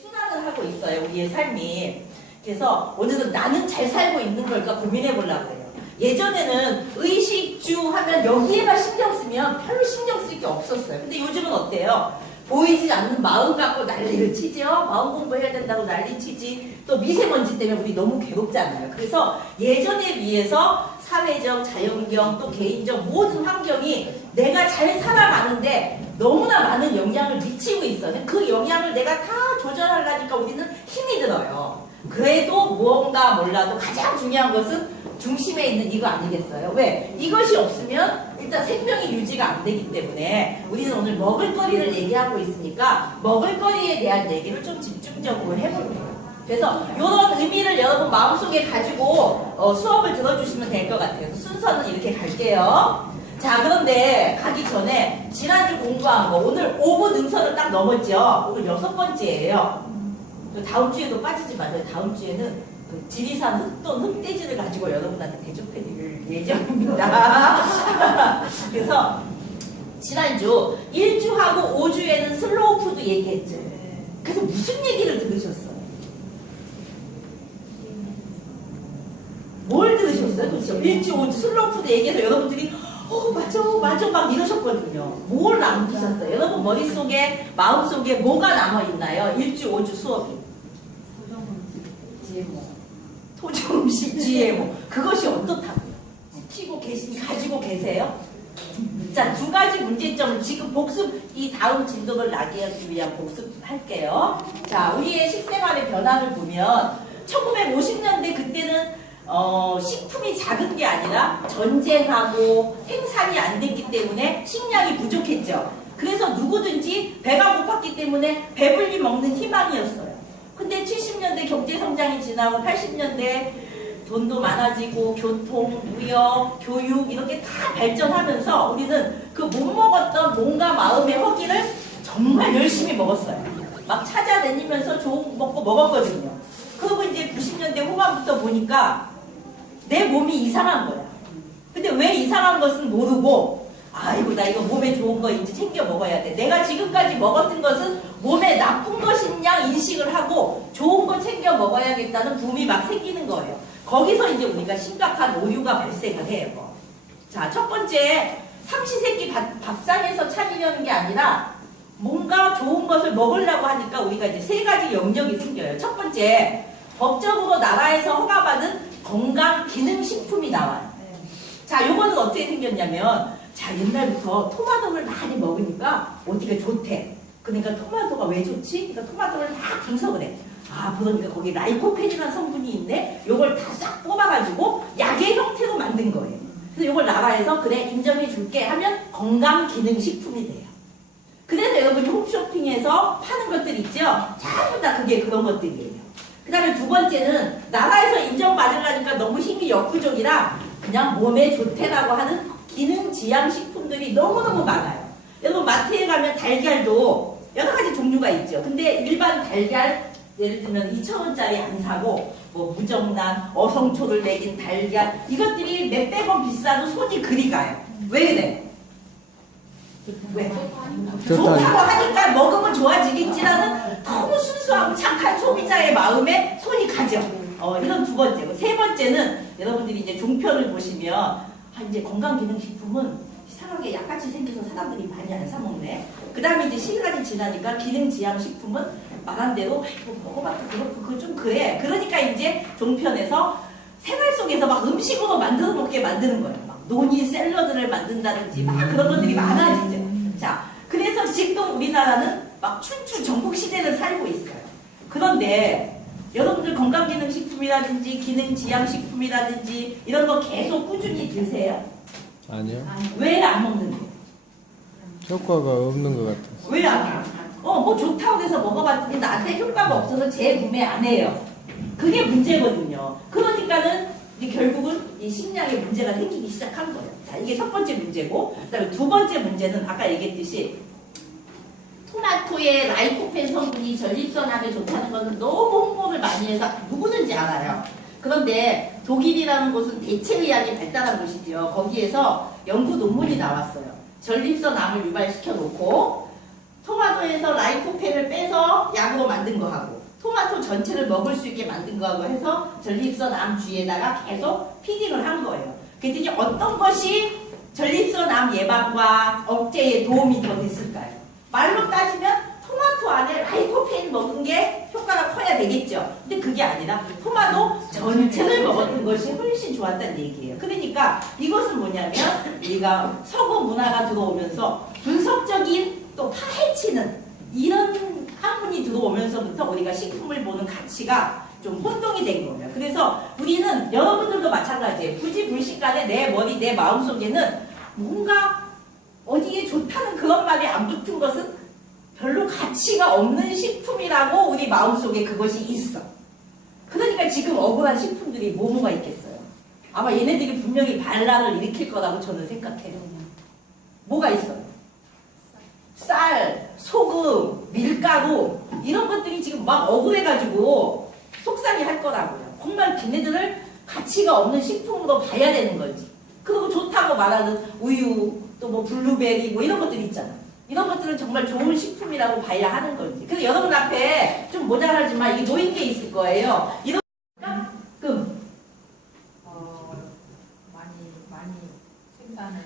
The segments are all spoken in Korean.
순환을 하고 있어요, 우리의 삶이. 그래서 오늘은 나는 잘 살고 있는 걸까 고민해 보려고 해요. 예전에는 의식주 하면 여기에만 신경 쓰면 별로 신경 쓸 게 없었어요. 근데 요즘은 어때요? 보이지 않는 마음 갖고 난리를 치죠. 마음 공부해야 된다고 난리 치지. 또 미세먼지 때문에 우리 너무 괴롭잖아요. 그래서 예전에 비해서 사회적, 자연경, 또 개인적 모든 환경이 내가 잘 살아가는데 너무나 많은 영향을 미치고 있어요. 그 영향을 내가 다 조절하려니까 우리는 힘이 들어요. 그래도 무언가 몰라도 가장 중요한 것은 중심에 있는 이거 아니겠어요? 왜? 이것이 없으면 일단 생명이 유지가 안 되기 때문에 우리는 오늘 먹을거리를 얘기하고 있으니까 먹을거리에 대한 얘기를 좀 집중적으로 해볼게요. 그래서 이런 의미를 여러분 마음속에 가지고 수업을 들어주시면 될 것 같아요. 순서는 이렇게 갈게요. 자, 그런데 가기 전에 지난주 공부한 거 오늘 5분 능선을 딱 넘었죠? 오늘 6번째예요. 다음 주에도 빠지지 마세요. 다음 주에는 그 지리산 흑돼지를 가지고 여러분한테 대접해드릴 예정입니다. 그래서 지난주 1주하고 5주에는 슬로우 푸드 얘기했죠. 그래서 무슨 얘기를 들으셨어요? 뭘 들으셨어요? 도대체 1주, 5주 슬로우 푸드 얘기해서 여러분들이 맞아 막 이러셨거든요. 뭘 남기셨어요? 여러분 머릿속에 마음속에 뭐가 남아있나요? 1주, 5주 수업이. 토종음식 GMO. 그것이 어떻다고요? 가지고 계세요? 자, 두 가지 문제점을 지금 이 다음 진도를 나기 위한 복습할게요. 자, 우리의 식생활의 변화를 보면 1950년대 그때는 식품이 작은 게 아니라 전쟁하고 생산이 안 됐기 때문에 식량이 부족했죠. 그래서 누구든지 배가 고팠기 때문에 배불리 먹는 희망이었어요. 근데 70년대 경제성장이 지나고 80년대 돈도 많아지고 교통, 무역, 교육 이렇게 다 발전하면서 우리는 그 못 먹었던 몸과 마음의 허기를 정말 열심히 먹었어요. 막 찾아다니면서 좋은 거 먹고 먹었거든요. 그리고 이제 90년대 후반부터 보니까 내 몸이 이상한 거야. 근데 왜 이상한 것은 모르고 아이고 나 이거 몸에 좋은 거 이제 챙겨 먹어야 돼. 내가 지금까지 먹었던 것은 몸에 나쁜 것인 양 인식을 하고 좋은 거 챙겨 먹어야겠다는 붐이 막 생기는 거예요. 거기서 이제 우리가 심각한 오류가 발생을 해요. 자, 첫 번째 삼시세끼 밥상에서 차리려는 게 아니라 뭔가 좋은 것을 먹으려고 하니까 우리가 이제 세 가지 영역이 생겨요. 첫 번째, 법적으로 나라에서 허가받은 건강기능식품이 나와요. 자, 요거는 어떻게 생겼냐면 자, 옛날부터 토마토를 많이 먹으니까 어떻게 좋대. 그러니까 토마토가 왜 좋지? 그러니까 토마토를 다 분석을 해. 아, 그러니까 거기 라이코펜이라는 성분이 있네? 요걸 다 싹 뽑아가지고 약의 형태로 만든 거예요. 그래서 요걸 나라에서 그래 인정해 줄게 하면 건강기능식품이 돼요. 그래서 여러분이 홈쇼핑에서 파는 것들 있죠? 전부 다 그게 그런 것들이에요. 그 다음에 두 번째는 나라에서 인정받으려니까 너무 힘이 역부족이라 그냥 몸에 좋대라고 하는 기능지향식품들이 너무너무 많아요. 여러분 마트에 가면 달걀도 여러 가지 종류가 있죠. 근데 일반 달걀 예를 들면 2,000원짜리 안 사고 뭐 무정란, 어성초를 먹인 달걀 이것들이 몇백 원 비싸도 손이 그리 가요. 왜 그래? 왜? 좋다고 하니까 먹으면 좋아지겠지라는 너무 순수하고 착한 소비자의 마음에 손이 가죠. 이런 두 번째고. 세 번째는 여러분들이 이제 종편을 보시면 이제 건강기능식품은 이상하게 약같이 생겨서 사람들이 많이 안 사먹네. 그 다음에 이제 시간이 지나니까 기능지향식품은 말한 대로 먹어봤다 그거 좀 그래. 그러니까 이제 종편에서 생활 속에서 막 음식으로 만들어 먹게 만드는 거예요. 막 논이 샐러드를 만든다든지 막 그런 것들이 많아지죠. 자, 그래서 지금 우리나라는 막 춘추 전국 시대를 살고 있어요. 그런데 여러분들 건강기능식품이라든지 기능지향식품이라든지 이런 거 계속 꾸준히 드세요? 아니요. 왜 안 먹는데? 효과가 없는 것 같아요. 왜 안 해요? 뭐 좋다고 해서 먹어봤더니 나한테 효과가 없어서 재구매 안 해요. 그게 문제거든요. 그러니까는 이제 결국은 이 식량에 문제가 생기기 시작한 거예요. 자, 이게 첫 번째 문제고, 그 다음에 두 번째 문제는 아까 얘기했듯이 토마토의 라이코펜 성분이 전립선암에 좋다는 것은 너무 홍보를 많이 해서 누구든지 알아요. 그런데 독일이라는 곳은 대체의학이 발달한 곳이죠. 거기에서 연구 논문이 나왔어요. 전립선암을 유발시켜 놓고 토마토에서 라이코펜을 빼서 약으로 만든 거하고 토마토 전체를 먹을 수 있게 만든 거하고 해서 전립선 암 주위에다가 계속 피딩을 한 거예요. 그랬더니 어떤 것이 전립선 암 예방과 억제에 도움이 더 됐을까요? 말로 따지면 토마토 안에 라이코펜 먹은 게 효과가 커야 되겠죠. 근데 그게 아니라 토마토 전체를 먹었던 것이 훨씬 좋았다는 얘기예요. 그러니까 이것은 뭐냐면 우리가 서구 문화가 들어오면서 분석적인 또 파헤치는 이런 학문이 들어오면서부터 우리가 식품을 보는 가치가 좀 혼동이 된 거예요. 그래서 우리는 여러분들도 마찬가지예요. 굳이 불식간에 내 머리, 내 마음속에는 뭔가 어디에 좋다는 그런 말이 안 붙은 것은 별로 가치가 없는 식품이라고 우리 마음속에 그것이 있어. 그러니까 지금 억울한 식품들이 뭐가 있겠어요. 아마 얘네들이 분명히 반란을 일으킬 거라고 저는 생각해요. 뭐가 있어요? 쌀, 소금, 밀가루 이런 것들이 지금 막 억울해가지고 속상해 할 거라고요. 정말 걔네들을 가치가 없는 식품으로 봐야 되는 건지. 그리고 좋다고 말하는 우유, 또 뭐 블루베리 뭐 이런 것들 있잖아. 이런 것들은 정말 좋은 식품이라고 봐야 하는 건지. 그래서 여러분 앞에 좀 모자라지만 이게 놓인 게 있을 거예요. 이런 끔 많이 생산을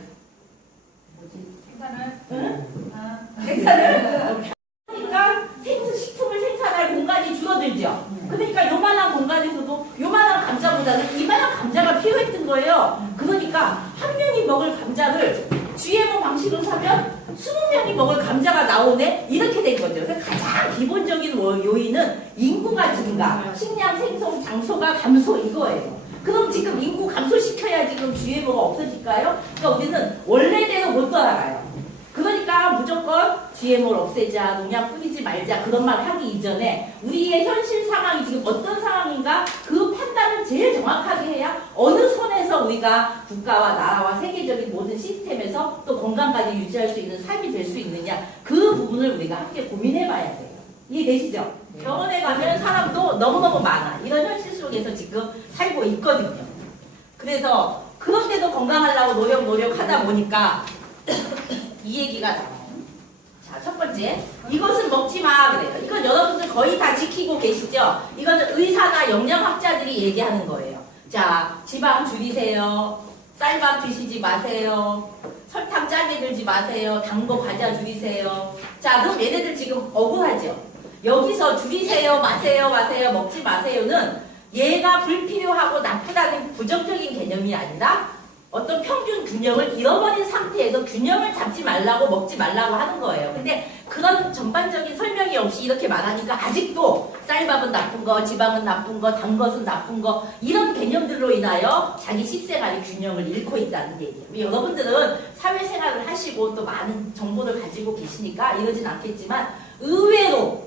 생산을 그러니까 식품을 생산할 공간이 줄어들죠. 그러니까 요만한 공간에서도 요만한 감자보다는 이만한 감자가 필요했던 거예요. 그러니까 한 명이 먹을 감자를 GMO 방식으로 사면 20명이 먹을 감자가 나오네? 이렇게 된 거죠. 그래서 가장 기본적인 요인은 인구가 증가, 식량 생성 장소가 감소 이거예요. 그럼 지금 인구 감소시켜야지 그럼 GMO가 없어질까요? 그러니까 우리는 원래대로 못 돌아가요. 그러니까 무조건 GMO를 없애자, 농약 뿌리지 말자 그런 말 하기 이전에 우리의 현실 상황이 지금 어떤 상황인가 그 판단을 제일 정확하게 해야 어느 선에서 우리가 국가와 나라와 세계적인 모든 시스템에서 또 건강까지 유지할 수 있는 삶이 될 수 있느냐 그 부분을 우리가 함께 고민해 봐야 돼요. 이해되시죠? 병원에 가면 사람도 너무너무 많아. 이런 현실 속에서 지금 살고 있거든요. 그래서 그런데도 건강하려고 노력하다 보니까 이 얘기가 나와요. 자, 첫 번째. 이것은 먹지 마. 그래요. 이건 여러분들 거의 다 지키고 계시죠? 이거는 의사나 영양학자들이 얘기하는 거예요. 자, 지방 줄이세요. 쌀밥 드시지 마세요. 설탕 짜게 들지 마세요. 단 거 과자 줄이세요. 자, 그럼 얘네들 지금 억울하죠? 여기서 줄이세요. 마세요. 먹지 마세요는 얘가 불필요하고 나쁘다는 부정적인 개념이 아니라 어떤 평균 균형을 잃어버린 상태에서 균형을 잡지 말라고 먹지 말라고 하는 거예요. 근데 그런 전반적인 설명이 없이 이렇게 말하니까 아직도 쌀밥은 나쁜 거, 지방은 나쁜 거, 단 것은 나쁜 거 이런 개념들로 인하여 자기 식생활의 균형을 잃고 있다는 얘기예요. 여러분들은 사회생활을 하시고 또 많은 정보를 가지고 계시니까 이러진 않겠지만 의외로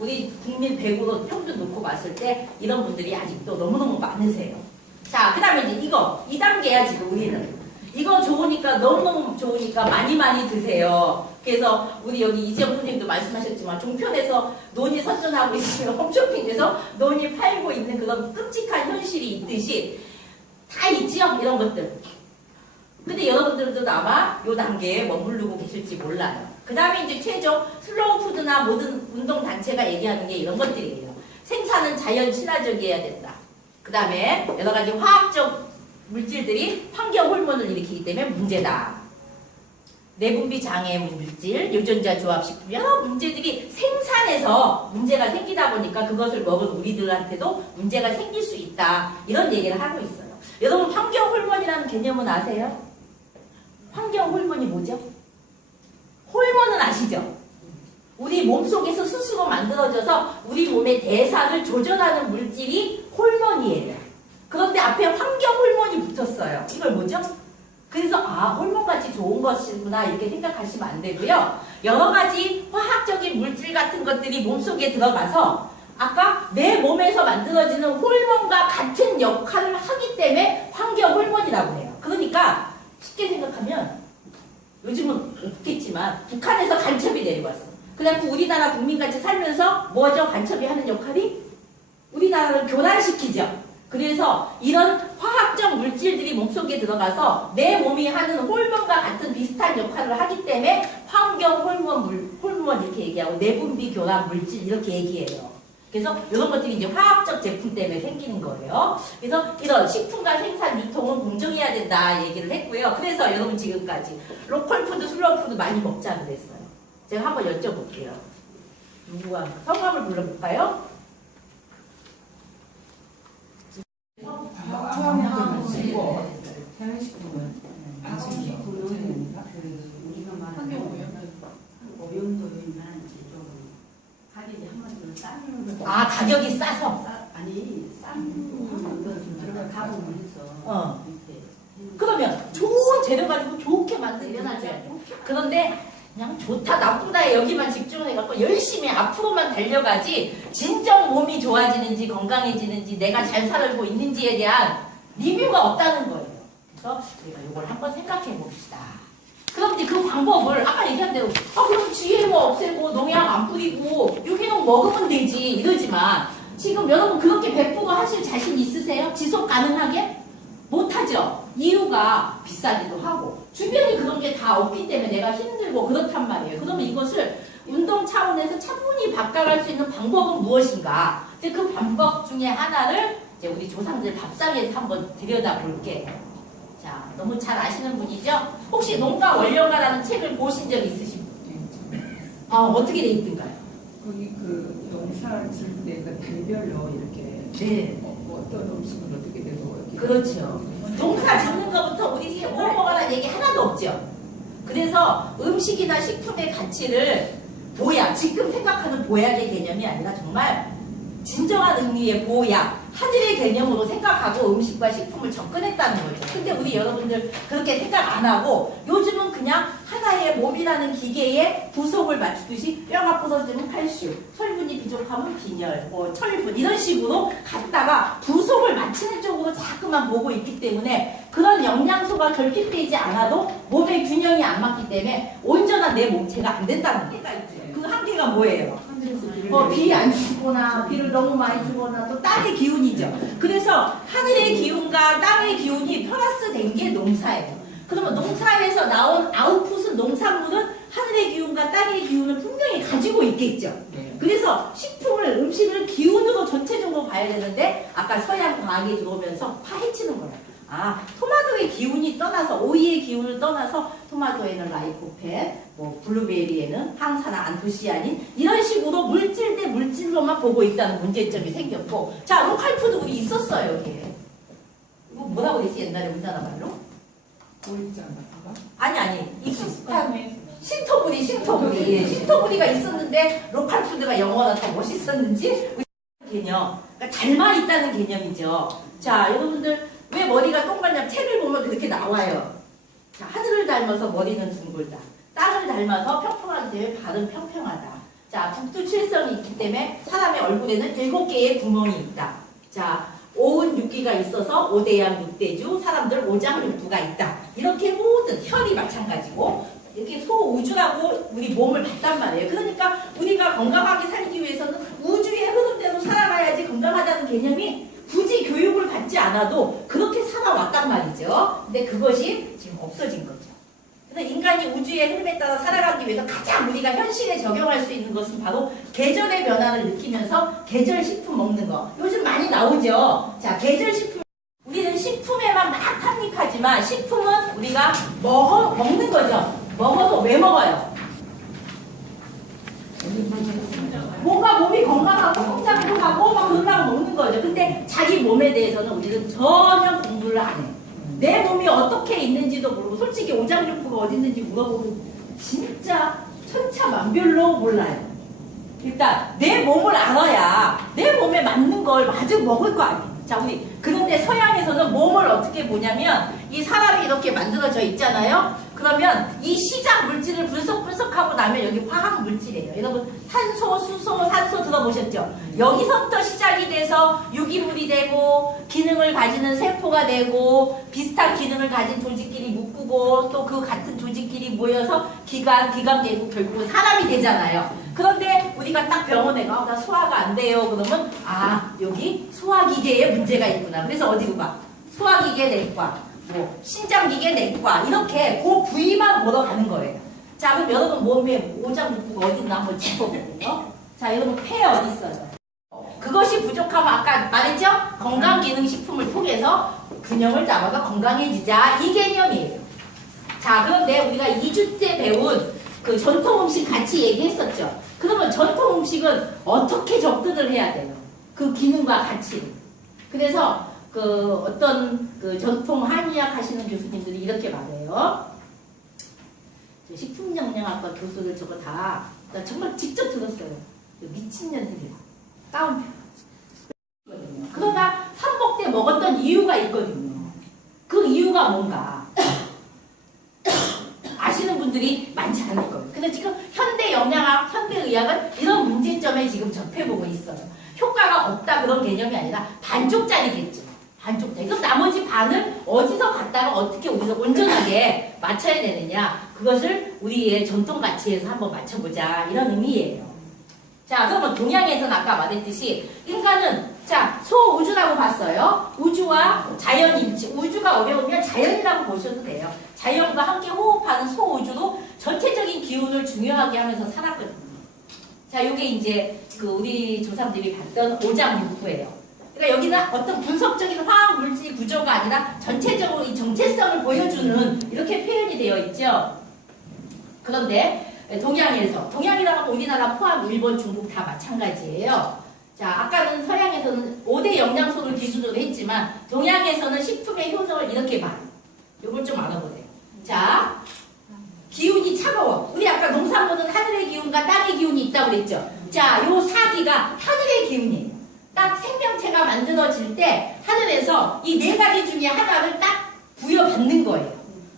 우리 국민 100으로 평균 놓고 봤을 때 이런 분들이 아직도 너무너무 많으세요. 자, 그 다음에 이제 이거 2단계야 지금 우리는. 이거 좋으니까 너무너무 좋으니까 많이 드세요. 그래서 우리 여기 이지영 선생님도 말씀하셨지만 종편에서 논이 선전하고 있으면 홈쇼핑에서 논이 팔고 있는 그런 끔찍한 현실이 있듯이 다 있지요 이런 것들. 근데 여러분들도 아마 요 단계에 머무르고 계실지 몰라요. 그 다음에 이제 최종 슬로우 푸드나 모든 운동단체가 얘기하는 게 이런 것들이에요. 생산은 자연 친화적이어야 된다. 그 다음에 여러 가지 화학적 물질들이 환경 호르몬을 일으키기 때문에 문제다. 내분비 장애 물질, 유전자 조합 식품 여러 문제들이 생산에서 문제가 생기다 보니까 그것을 먹은 우리들한테도 문제가 생길 수 있다. 이런 얘기를 하고 있어요. 여러분 환경 호르몬이라는 개념은 아세요? 환경 호르몬이 뭐죠? 호르몬은 아시죠? 우리 몸속에서 스스로 만들어져서 우리 몸의 대사를 조절하는 물질이 호르몬이에요. 그런데 앞에 환경 호르몬이 붙었어요. 이걸 뭐죠? 그래서 호르몬같이 좋은 것이구나 이렇게 생각하시면 안 되고요. 여러 가지 화학적인 물질 같은 것들이 몸속에 들어가서 아까 내 몸에서 만들어지는 호르몬과 같은 역할을 하기 때문에 환경 호르몬이라고 해요. 그러니까 쉽게 생각하면 요즘은 없겠지만 북한에서 간첩이 내려왔어. 그래갖고 우리나라 국민같이 살면서 뭐죠? 간첩이 하는 역할이? 우리나라를 교란시키죠. 그래서 이런 화학적 물질들이 몸속에 들어가서 내 몸이 하는 호르몬과 같은 비슷한 비슷한 역할을 하기 때문에 환경 호르몬 이렇게 얘기하고 내분비 교란 물질 이렇게 얘기해요. 그래서 이런 것들이 이제 화학적 제품 때문에 생기는 거예요. 그래서 이런 식품과 생산 유통은 공정해야 된다 얘기를 했고요. 그래서 여러분 지금까지 로컬푸드, 슬로우푸드 많이 먹자 그랬어요. 제가 한번 여쭤볼게요. 누구가 성함을 불러볼까요? 아, 가격이 싸서. 그러면 좋은 재료 가지고 좋게 만들어야죠. 그런데 그냥 좋다 나쁘다에 여기만 집중해갖고 열심히 앞으로만 달려가지 진정 몸이 좋아지는지 건강해지는지 내가 잘 살고 있는지에 대한 리뷰가 없다는 거예요. 그래서 우리가 이걸 한번 생각해 봅시다. 그럼 이제 그 방법을 아까 얘기한 대로 그럼 GMO 없애고 농약 안 뿌리고 유기농 먹으면 되지 이러지만 지금 여러분 그렇게 100% 하실 자신 있으세요? 지속 가능하게? 못하죠. 이유가 비싸기도 하고 주변이 그런 게 다 없기 때문에 내가 힘들고 그렇단 말이에요. 그러면 이것을 운동 차원에서 차분히 바꿔갈 수 있는 방법은 무엇인가? 이제 그 방법 중에 하나를 이제 우리 조상들 밥상에서 한번 들여다볼게요. 자, 너무 잘 아시는 분이죠? 혹시 농가 원료가라는 책을 보신 적 있으신 분? 어떻게 돼 있던가요? 거기 그 농사 질때 그 달별로 이렇게 네. 어떤 음식은 어떻게 되고 이렇게 그렇죠. 농사 짓는 것부터 우리 집에 뭐 먹어라는 얘기 하나도 없죠. 그래서 음식이나 식품의 가치를 보약, 지금 생각하는 보약의 개념이 아니라 정말 진정한 의미의 보약, 하늘의 개념으로 생각하고 음식과 식품을 접근했다는 거죠. 근데 우리 여러분들 그렇게 생각 안 하고 요즘은 그냥 하나의 몸이라는 기계에 부속을 맞추듯이 뼈가 부서지면 칼슘, 철분이 부족하면 빈혈, 철분 이런 식으로 갖다가 부속을 맞추는 쪽으로 자꾸만 보고 있기 때문에 그런 영양소가 결핍되지 않아도 몸의 균형이 안 맞기 때문에 온전한 내 몸체가 안 된다는 거예요. 그 한계가 뭐예요? 비 안 주거나 비를 너무 많이 주거나 또 땅의 기운이죠. 그래서 하늘의 기운과 땅의 기운이 플러스 된 게 농사예요. 그러면 농사에서 나온 아웃풋은 농산물은 하늘의 기운과 땅의 기운을 분명히 가지고 있겠죠. 그래서 음식을 기운으로 전체적으로 봐야 되는데 아까 서양 과학이 들어오면서 파헤치는 거예요. 토마토의 기운이 떠나서 오이의 기운을 떠나서 토마토에는 라이코펜, 블루베리에는 항산화 안토시아닌 이런 식으로 물질 대 물질로만 보고 있다는 문제점이 생겼고 자 로컬푸드 우리 있었어요 여기에. 이거 뭐라고 그랬지 옛날에 우리나라 말로? 보이잖아. 아니 익숙한 신토부리가 있었는데 로컬푸드가 영어가 더 멋있었는지 개념 그러니까 닮아 있다는 개념이죠. 자 여러분들 왜 머리가 동그랗냐 책을 보면 그렇게 나와요. 자, 하늘을 닮아서 머리는 둥글다. 땅을 닮아서 평평하기 때문에 발은 평평하다. 자, 북두칠성이 있기 때문에 사람의 얼굴에는 7개의 구멍이 있다. 자, 오은 육기가 있어서 오대양 육대주, 사람들 오장육부가 있다. 이렇게 모든 혈이 마찬가지고 이렇게 소우주라고 우리 몸을 봤단 말이에요. 그러니까 우리가 건강하게 살기 위해서는 우주의 흐름대로 살아가야지 건강하다는 개념이 굳이 교육을 받지 않아도 그렇게 살아왔단 말이죠. 근데 그것이 지금 없어진 거죠. 그래서 인간이 우주의 흐름에 따라 살아가기 위해서 가장 우리가 현실에 적용할 수 있는 것은 바로 계절의 변화를 느끼면서 계절 식품 먹는 거. 요즘 많이 나오죠. 자, 계절 식품. 우리는 식품에만 막 탐닉하지만 식품은 우리가 먹는 거죠. 먹어서 왜 먹어요? 뭔가 몸이 건강하고 성장도 하고 막 그러려고 먹는 거죠. 근데 자기 몸에 대해서는 우리는 전혀 공부를 안 해. 내 몸이 어떻게 있는지도 모르고 솔직히 오장육부가 어디 있는지 물어보면 진짜 천차만별로 몰라요. 일단 내 몸을 알아야 내 몸에 맞는 걸 마저 먹을 거 아니에요. 자, 그런데 서양에서는 몸을 어떻게 보냐면 이 사람이 이렇게 만들어져 있잖아요. 그러면 이 시작 물질을 분석하고 나면 여기 화학 물질이에요. 여러분 탄소, 수소, 산소 들어보셨죠? 여기서부터 시작이 돼서 유기물이 되고 기능을 가지는 세포가 되고 비슷한 기능을 가진 조직끼리 묶고 또 그 같은 조직끼리 모여서 기관 계고 결국 사람이 되잖아요. 그런데 우리가 딱 병원에 가, 나 소화가 안 돼요. 그러면 여기 소화기계에 문제가 있구나. 그래서 어디로 가? 소화기계 내과, 신장기계 내과 이렇게 그 부위만 보러 가는 거예요. 자, 그럼 여러분 몸에 오장육부가 어디 있나 한번 짚어보고요. 자, 여러분 폐 어디 있어요? 그것이 부족하면 아까 말했죠? 건강기능식품을 통해서 균형을 잡아서 건강해지자, 이 개념이에요. 자, 그런데 우리가 2주째 배운 그 전통 음식 같이 얘기했었죠. 그러면 전통 음식은 어떻게 접근을 해야 돼요? 그 기능과 같이. 그래서 그 어떤 그 전통 한의학 하시는 교수님들이 이렇게 말해요. 식품영양학과 교수들 저거 다 정말 직접 들었어요. 미친년들이다. 다운표. 그러나 삼복 때 먹었던 이유가 있거든요. 그 이유가 뭔가 아시는 분들이 많지 않을 거예요. 근데 지금 현대 영양학, 현대 의학은 이런 문제점에 지금 접해보고 있어요. 효과가 없다 그런 개념이 아니라 반쪽짜리겠죠. 반쪽짜리. 그럼 나머지 반을 어디서 갖다가 어떻게 우리가 온전하게 맞춰야 되느냐. 그것을 우리의 전통 가치에서 한번 맞춰보자. 이런 의미예요. 자, 그러면 동양에서는 아까 말했듯이 인간은 자, 소우주라고 봤어요. 우주와 자연일치. 우주가 어려우면 자연이라고 보셔도 돼요. 자연과 함께 호흡하는 소우주로 전체적인 기운을 중요하게 하면서 살았거든요. 자, 요게 이제 그 우리 조상들이 봤던 오장육부예요. 그러니까 여기는 어떤 분석적인 화학 물질 구조가 아니라 전체적으로 이 정체성을 보여주는 이렇게 표현이 되어 있죠. 그런데 동양이라고 하면 우리나라 포함 일본, 중국 다 마찬가지예요. 자, 아까는 서양에서는 5대 영양소를 기준으로 했지만 동양에서는 식품의 효능을 이렇게 봐요. 요걸 좀 알아보세요. 자, 기운이 차가워. 우리 아까 농산물은 하늘의 기운과 땅의 기운이 있다고 그랬죠. 자, 요 사기가 하늘의 기운이에요. 딱 생명체가 만들어질 때 하늘에서 이 네 가지 중에 하나를 딱 부여받는 거예요.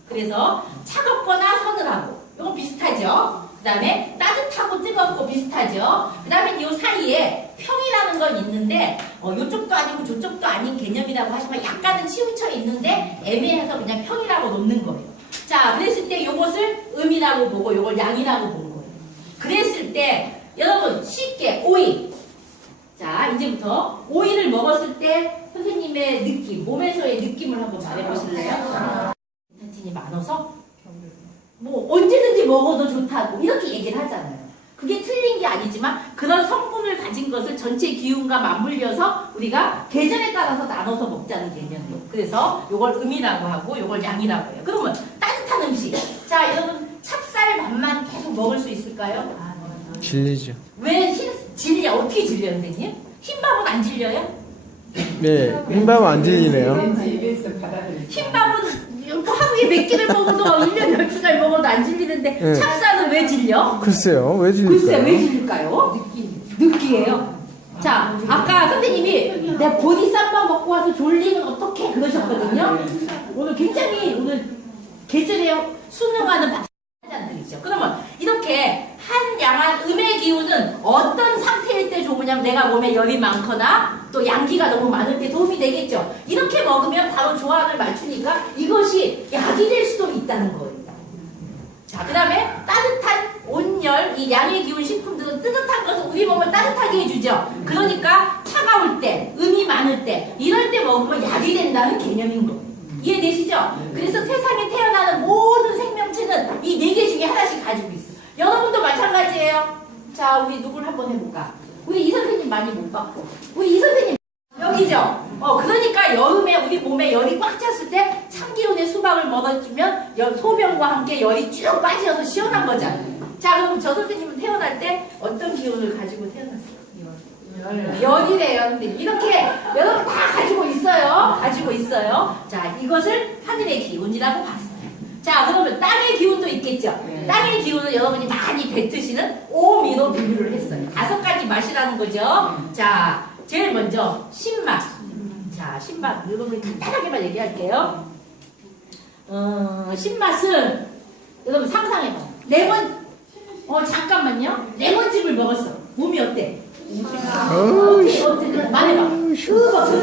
그래서 차갑거나 서늘하고 이건 비슷하죠. 그 다음에 따뜻하고 뜨겁고 비슷하죠. 그 다음에 이 사이에 평이라는 건 있는데 요쪽도 아니고 저쪽도 아닌 개념이라고 하지만 약간은 치우쳐 있는데 애매해서 그냥 평이라고 놓는 거예요. 자, 그랬을 때 요것을 음이라고 보고 요걸 양이라고 본 거예요. 그랬을 때 여러분 쉽게 오이. 자, 이제부터 오이를 먹었을 때 선생님의 느낌, 몸에서의 느낌을 한번 말해보실래요? 니코틴이 많아서 뭐 언제든지 먹어도 좋다고 이렇게 얘기를 하잖아요. 그게 틀린 게 아니지만 그런 성분을 가진 것을 전체 기운과 맞물려서 우리가 계절에 따라서 나눠서 먹자는 개념이에요. 그래서 요걸 음이라고 하고 요걸 양이라고 해요. 그러면 따뜻한 음식. 자, 여러분 찹쌀 밥만 계속 먹을 수 있을까요? 질리죠. 왜 질려? 어떻게 질려요, 선생님? 흰밥은 안 질려요? 네, 흰밥은 안 질리네요. 왠지 입에서 받아들이죠. 흰밥은 하루에 몇 끼를 먹어도 1년 12달 먹어도 안 질리는데 네. 찹쌀은 왜 질려? 글쎄요, 왜 질릴까요? 글쎄 왜 질릴까요? 느끼해요. 자, 아까 선생님이 내가 보리 쌈밥 먹고 와서 졸리면 어떡해 그러셨거든요. 오늘 굉장히 오늘 계절에 순응하는 박사들이죠. 그러면 이렇게 한양한 음의 기운은 어떤 상태일 때 좋으냐면 내가 몸에 열이 많거나 또 양기가 너무 많을 때 도움이 되겠죠. 이렇게 먹으면 바로 조화를 맞추니까 이것이 약이 될 수도 있다는 거예요. 자, 그 다음에 따뜻한 온열, 이 양의 기운 식품들은 뜨뜻한 것을 우리 몸을 따뜻하게 해주죠. 그러니까 차가울 때, 음이 많을 때, 이럴 때 먹으면 약이 된다는 개념인 거예요. 이해되시죠? 그래서 세상에 태어나는 모든 생명체는 이 네 개 중에 하나씩 가지고 있어요. 여러분도 마찬가지예요. 자, 우리 누굴 한번 해볼까? 우리 이 선생님 많이 못 봤고. 우리 이 선생님 여기죠? 그러니까 여름에 우리 몸에 열이 꽉 찼을 때 참기름에 수박을 먹어주면 소변과 함께 열이 쭉 빠져서 시원한 거잖아요. 자, 그럼 저 선생님은 태어날 때 어떤 기운을 가지고 태어났어요? 열이래요. 근데 이렇게 여러분 다 가지고 있어요. 가지고 있어요. 자, 이것을 하늘의 기운이라고 봤어요. 자, 그러면 땅의 기운도 있겠죠. 땅의 기운은 여러분이 많이 뱉으시는 오미로 분류를 했어요. 5가지 맛이라는 거죠. 자, 제일 먼저 신맛. 자, 신맛 여러분 간단하게만 얘기할게요. 신맛은 여러분 상상해봐요. 레몬 잠깐만요. 레몬즙을 먹었어. 몸이 어때? 어때? 말해봐.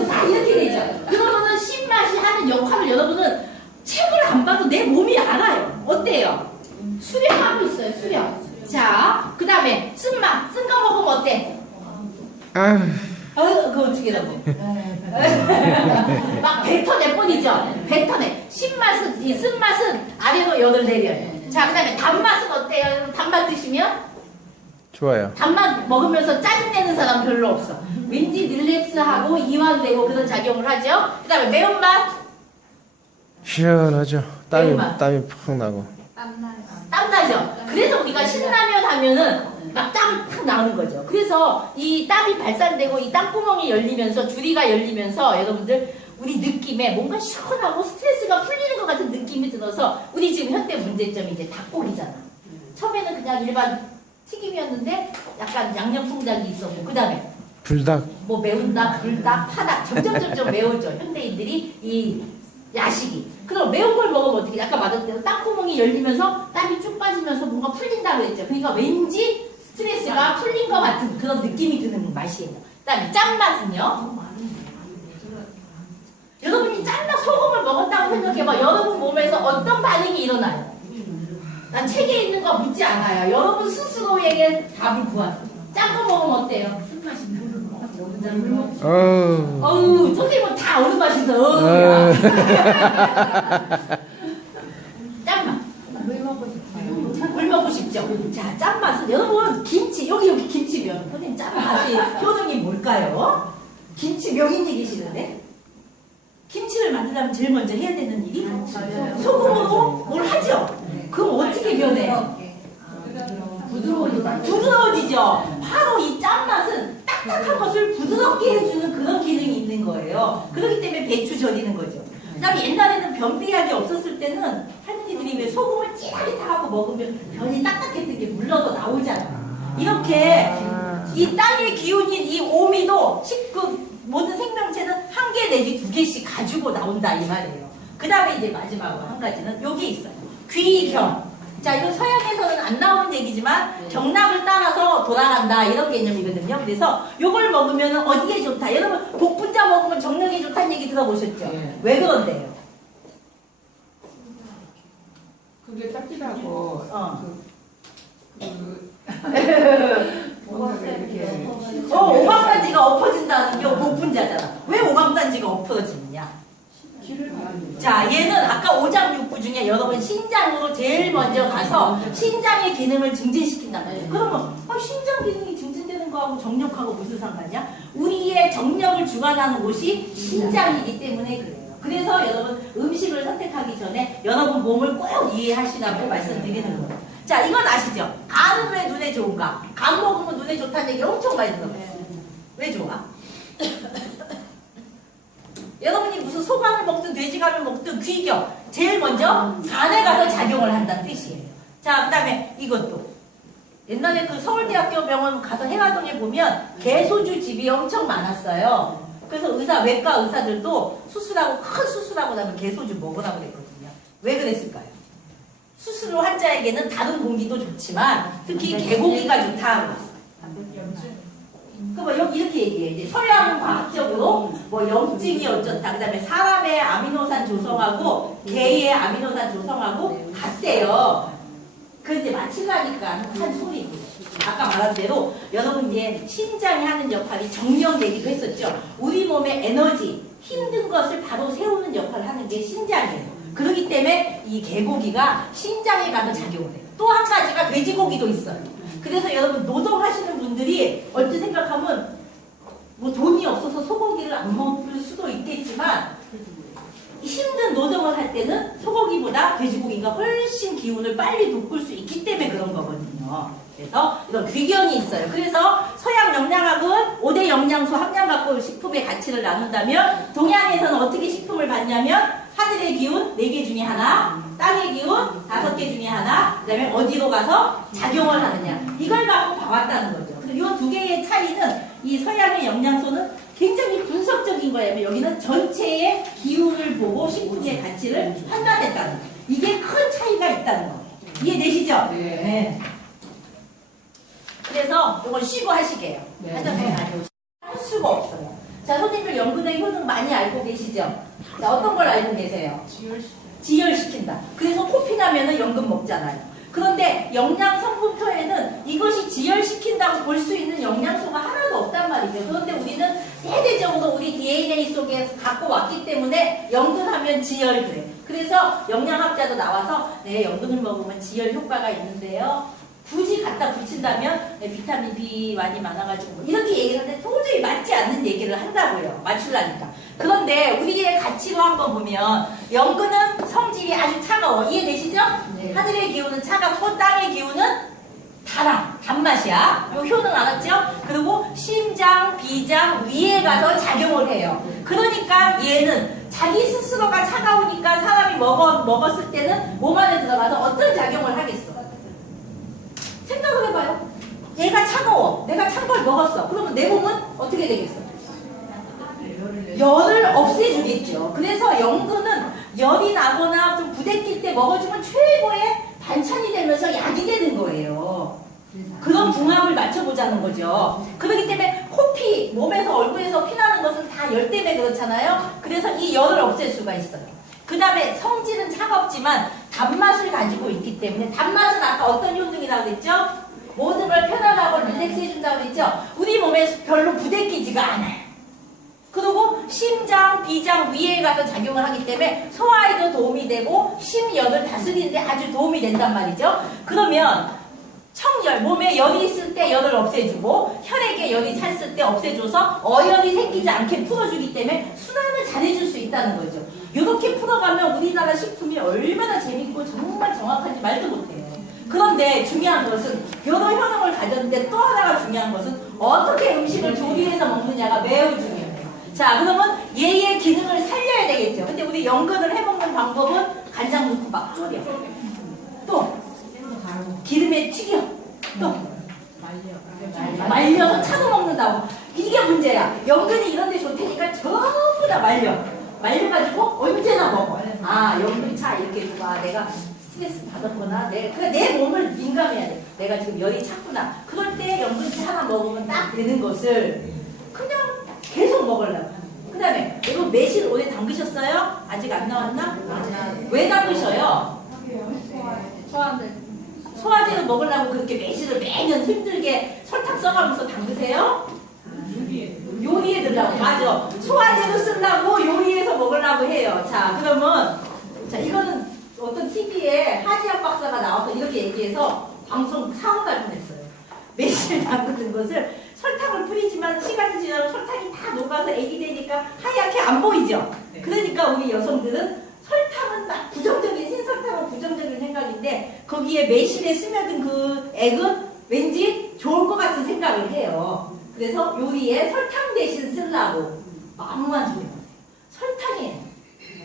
다 이렇게 되죠. 그러면은 신맛이 하는 역할을 여러분은 책을 안 봐도 내 몸이 알아요. 어때요? 수렴하고 있어요. 수렴. 자, 그 다음에 쓴맛. 쓴 거 먹으면 어때? 그거 어떻게 라고 막 뱉어내 뿐이죠. 뱉어내. 신맛은, 이 쓴맛은 아래로 열을 내려요. 자, 그 다음에 단맛은 어때요? 여러분 단맛 드시면? 좋아요. 단맛 먹으면서 짜증내는 사람 별로 없어. 왠지 릴렉스하고 이완되고 그런 작용을 하죠. 그 다음에 매운맛? 시원하죠. 매운맛. 땀이 푹 나고. 땀나죠? 그래서 우리가 신라면 하면은 막 땀이 팍 나오는 거죠. 그래서 이 땀이 발산되고 이 땀구멍이 열리면서 주리가 열리면서 여러분들 우리 느낌에 뭔가 시원하고 스트레스가 풀리는 것 같은 느낌이 들어서 우리 지금 현대 문제점이 이제 닭고기잖아. 처음에는 그냥 일반 튀김이었는데 약간 양념 통닭이 있었고 그 다음에 불닭. 뭐 매운 닭, 불닭, 파닭 점점 매워져. 현대인들이 이 야식이. 그럼 매운 걸 먹으면 어떻게? 아까 말한 대로 땀구멍이 열리면서 땀이 쭉 빠지면서 뭔가 풀린다고 했죠. 그러니까 왠지 스트레스가 풀린 것 같은 그런 느낌이 드는 맛이에요. 그다음에 짠맛은요. 여러분이 짠맛 소금을 먹었다고 생각해봐. 여러분 몸에서 어떤 반응이 일어나요? 난 책에 있는 거 묻지 않아요. 여러분 스스로에게 답을 구하세요. 짠 거 먹으면 어때요? 어우, 선생님은 다 어느 맛인데, 짠맛. 물 먹고 싶죠? 자, 짠맛은, 여러분, 김치, 여기 김치면. 선생님, 짠맛이 효능이 뭘까요? 김치 명인얘기시는데? 김치를 만들려면 제일 먼저 해야 되는 일이 소금으로 뭘 하죠? 그럼 어떻게 변해요? 부드러워지죠. 바로 이 짠맛은 딱딱한 것을 부드럽게 해주는 그런 기능이 있는 거예요. 그렇기 때문에 배추 절이는 거죠. 그 다음에 옛날에는 변비약이 없었을 때는 할머니들이 왜 소금을 찌라리 타갖고 먹으면 변이 딱딱했던 게 물러서 나오잖아. 이렇게 이 땅의 기운인 이 오미도 모든 생명체는 한 개 내지 두 개씩 가지고 나온다 이 말이에요. 그 다음에 이제 마지막으로 한 가지는 여기 있어요. 귀경. 자, 이거 서양에서는 안 나오는 얘기지만 경락을 따라서 돌아간다 이런 개념이거든요. 그래서 요걸 먹으면 어디에 좋다. 여러분 복분자 먹으면 정력이 좋다는 얘기 들어보셨죠? 왜 그런데요? 그게 딱지라고 이렇게 오방단지가 엎어진다는 게 복분자잖아. 왜 오방단지가 엎어지느냐? 자, 얘는 아까 오장육부 중에 여러분 신장으로 제일 먼저 가서 신장의 기능을 증진시킨단 말이에요. 그러면 신장 기능이 증진되는 거하고 정력하고 무슨 상관이야? 우리의 정력을 주관하는 곳이 신장이기 때문에 그래요. 그래서 여러분 음식을 선택하기 전에 여러분 몸을 꼭 이해하시라고 말씀드리는 거예요. 자, 이건 아시죠? 간은 왜 눈에 좋은가? 간 먹으면 눈에 좋다는 얘기 엄청 많이 들어봤어요. 왜 좋아? 여러분이 무슨 소간을 먹든 돼지간을 먹든 귀경 제일 먼저 간에 가서 작용을 한다는 뜻이에요. 자, 그 다음에 이것도 옛날에 그 서울대학교 병원 가서 해화동에 보면 개소주 집이 엄청 많았어요. 그래서 외과 의사들도 수술하고 큰 수술하고 나면 개소주 먹으라고 그랬거든요. 왜 그랬을까요? 수술 환자에게는 다른 공기도 좋지만 특히 개고기가 좋다. 그럼 이렇게 얘기해. 이제 서양 과학적으로 뭐 염증이 어쩌다. 그다음에 사람의 아미노산 조성하고 개의 아미노산 조성하고 같대요. 그 이제 맞추려니까 한 소리고. 아까 말한 대로 여러분 이제 신장이 하는 역할이 정력 얘기도 했었죠. 우리 몸의 에너지, 힘든 것을 바로 세우는 역할을 하는 게 신장이에요. 그렇기 때문에 이 개고기가 신장에 가서 작용을 해요. 또 한 가지가 돼지고기도 있어요. 그래서 여러분 노동하시는 분들이 어찌 생각하면 뭐 돈이 없어서 소고기를 안 먹을 수도 있겠지만 힘든 노동을 할 때는 소고기보다 돼지고기가 훨씬 기운을 빨리 돋굴 수 있기 때문에 그런 거거든요. 그래서 이런 귀경이 있어요. 그래서 서양 영양학은 5대 영양소 함량 갖고 식품의 가치를 나눈다면 동양에서는 어떻게 식품을 받냐면 하늘의 기운 4개 중에 하나, 땅의 기운 5개 중에 하나, 그 다음에 어디로 가서 작용을 하느냐. 이걸 갖고 봐왔다는 거죠. 그래서 이 두 개의 차이는 이 서양의 영양소는 굉장히 분석적인 거예요. 여기는 전체의 기운을 보고 식품의 가치를 판단했다는 거예요. 이게 큰 차이가 있다는 거예요. 이해되시죠? 네. 그래서 이걸 쉬고 하시게요. 할 수가 없어요. 자, 선생님들 연근의 효능 많이 알고 계시죠? 자, 어떤 걸 알고 계세요? 지혈시킨다. 그래서 코피 나면은 연근 먹잖아요. 그런데 영양 성분표에는 이것이 지혈시킨다고 볼 수 있는 영양소가 하나도 없단 말이죠. 그런데 우리는 대대적으로 우리 DNA 속에 갖고 왔기 때문에 연근하면 지혈 그래. 그래서 영양학자도 나와서 네, 연근을 먹으면 지혈 효과가 있는데요. 굳이 갖다 붙인다면 네, 비타민 B 많이 많아가지고 뭐 이렇게 얘기를 하는데 도저히 맞지 않는 얘기를 한다고요. 맞추려니까. 그런데 우리의 가치로 한번 보면 연근은 성질이 아주 차가워. 이해되시죠? 네. 하늘의 기운은 차갑고 땅의 기운은 달아. 단맛이야. 요 효능 알았죠? 그리고 심장, 비장 위에 가서 작용을 해요. 그러니까 얘는 자기 스스로가 차가우니까 사람이 먹었을 때는 몸 안에 들어가서 어떤 작용을 하겠어? 생각을 해봐요. 얘가 차가워. 내가 찬 걸 먹었어. 그러면 내 몸은 어떻게 되겠어? 열을 없애주겠죠. 그래서 연근은 열이 나거나 좀 부대낄 때 먹어주면 최고의 반찬이 되면서 약이 되는 거예요. 그런 궁합을 맞춰보자는 거죠. 그렇기 때문에 코피, 몸에서 얼굴에서 피나는 것은 다 열 때문에 그렇잖아요. 그래서 이 열을 없앨 수가 있어요. 그 다음에 성질은 차갑지만 단맛을 가지고 있기 때문에 단맛은 아까 어떤 효능이라고 그랬죠? 모든 걸 편안하고 릴렉스 해준다고 그랬죠? 우리 몸에 별로 부대끼지가 않아요. 그리고 심장, 비장 위에 가서 작용을 하기 때문에 소화에도 도움이 되고 심열을 다스리는데 아주 도움이 된단 말이죠. 그러면 청열, 몸에 열이 있을 때 열을 없애주고 혈액에 열이 찼을 때 없애줘서 어열이 생기지 않게 풀어주기 때문에 순환을 잘해줄 수 있다는 거죠. 이렇게 풀어가면 우리나라 식품이 얼마나 재밌고 정말 정확한지 말도 못해요. 그런데 중요한 것은 여러 효능을 가졌는데 또 하나가 중요한 것은 어떻게 음식을 조리해서 먹느냐가 매우 중요해요. 자, 그러면 얘의 기능을 살려야 되겠죠. 근데 우리 연근을 해먹는 방법은 간장 넣고 막 졸여. 또 기름에 튀겨. 또 말려서 차로 먹는다고. 이게 문제야. 연근이 이런 데 좋다니까 전부 다 말려가지고 언제나 먹어. 아, 연근차 이렇게 누가 내가 스트레스 받았구나. 내 몸을 민감해야 돼. 내가 지금 열이 찼구나. 그럴 때 연근차 하나 먹으면 딱 되는 것을 그냥 계속 먹으려고. 그 다음에 여러분 매실 오래 담그셨어요? 아직 안 나왔나? 왜 담그셔요? 소화제로 먹으려고 그렇게 매실을 매년 힘들게 설탕 써가면서 담그세요? 요리에 넣으려고. 맞아. 소화제로 쓰려고 요리해서 먹으려고 해요. 자, 그러면 자 이거는 어떤 TV에 하지영 박사가 나와서 이렇게 얘기해서 방송 사고 날 뻔했어요. 매실 담그는 것을 설탕을 뿌리지만 시간이 지나면 설탕이 다 녹아서 애기 되니까 하얗게 안 보이죠? 그러니까 우리 여성들은 설탕은 막 부정적인, 신설탕은 부정적인 생각인데 거기에 매실에 스며든 그 액은 왠지 좋을 것 같은 생각을 해요. 그래서 요리에 설탕 대신 쓰려고 아무만 소리 마세요. 설탕이에요.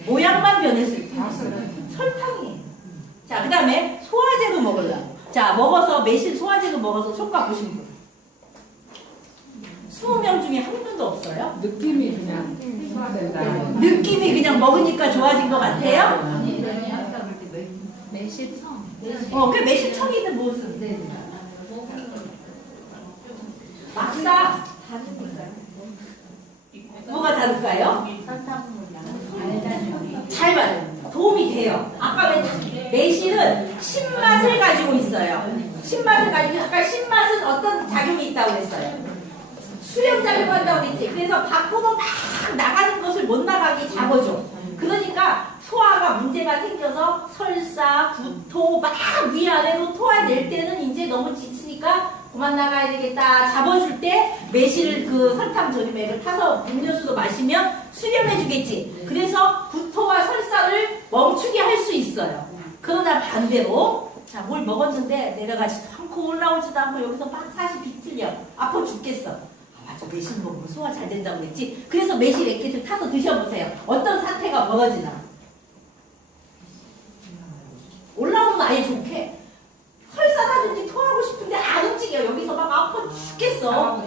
모양만 변했을 때 설탕이에요. 자, 그 다음에 소화제로 먹으려고. 자, 먹어서 매실 소화제로 먹어서 효과 보신 분 20명 중에 한 분도 없어요? 느낌이 그냥 소화된다. 느낌이 그냥 먹으니까 좋아진 것 같아요? 매실청. 그 매실청이든 무슨 막사 뭐가 다를까요? 잘 맞아요. 도움이 돼요. 아까 매실은 신맛을 가지고 있어요. 신맛을 가지고 아까 신맛은 어떤 작용이 있다고 했어요? 수렴 작용한다고 했지. 그래서 밖으로 막 나가는 것을 못 나가게 잡아줘. 그러니까 소화가 문제가 생겨서 설사, 구토 막 위아래로 토해낼 때는 이제 너무 지치니까 그만 나가야 되겠다 잡아줄 때 매실 그 설탕 절임액을 타서 음료수도 마시면 수렴해 주겠지. 그래서 구토와 설사를 멈추게 할 수 있어요. 그러나 반대로 자, 뭘 먹었는데 내려가지도 않고 올라오지도 않고 여기서 막 사실 비틀려. 아파 죽겠어. 맞아, 매실 먹으면 소화 잘 된다고 그랬지. 그래서 매실 액젓을 타서 드셔보세요. 어떤 사태가 벌어지나. 올라오면 아예 좋게. 설사하든지 토하고 싶은데 안 움직여. 여기서 막 아파 죽겠어.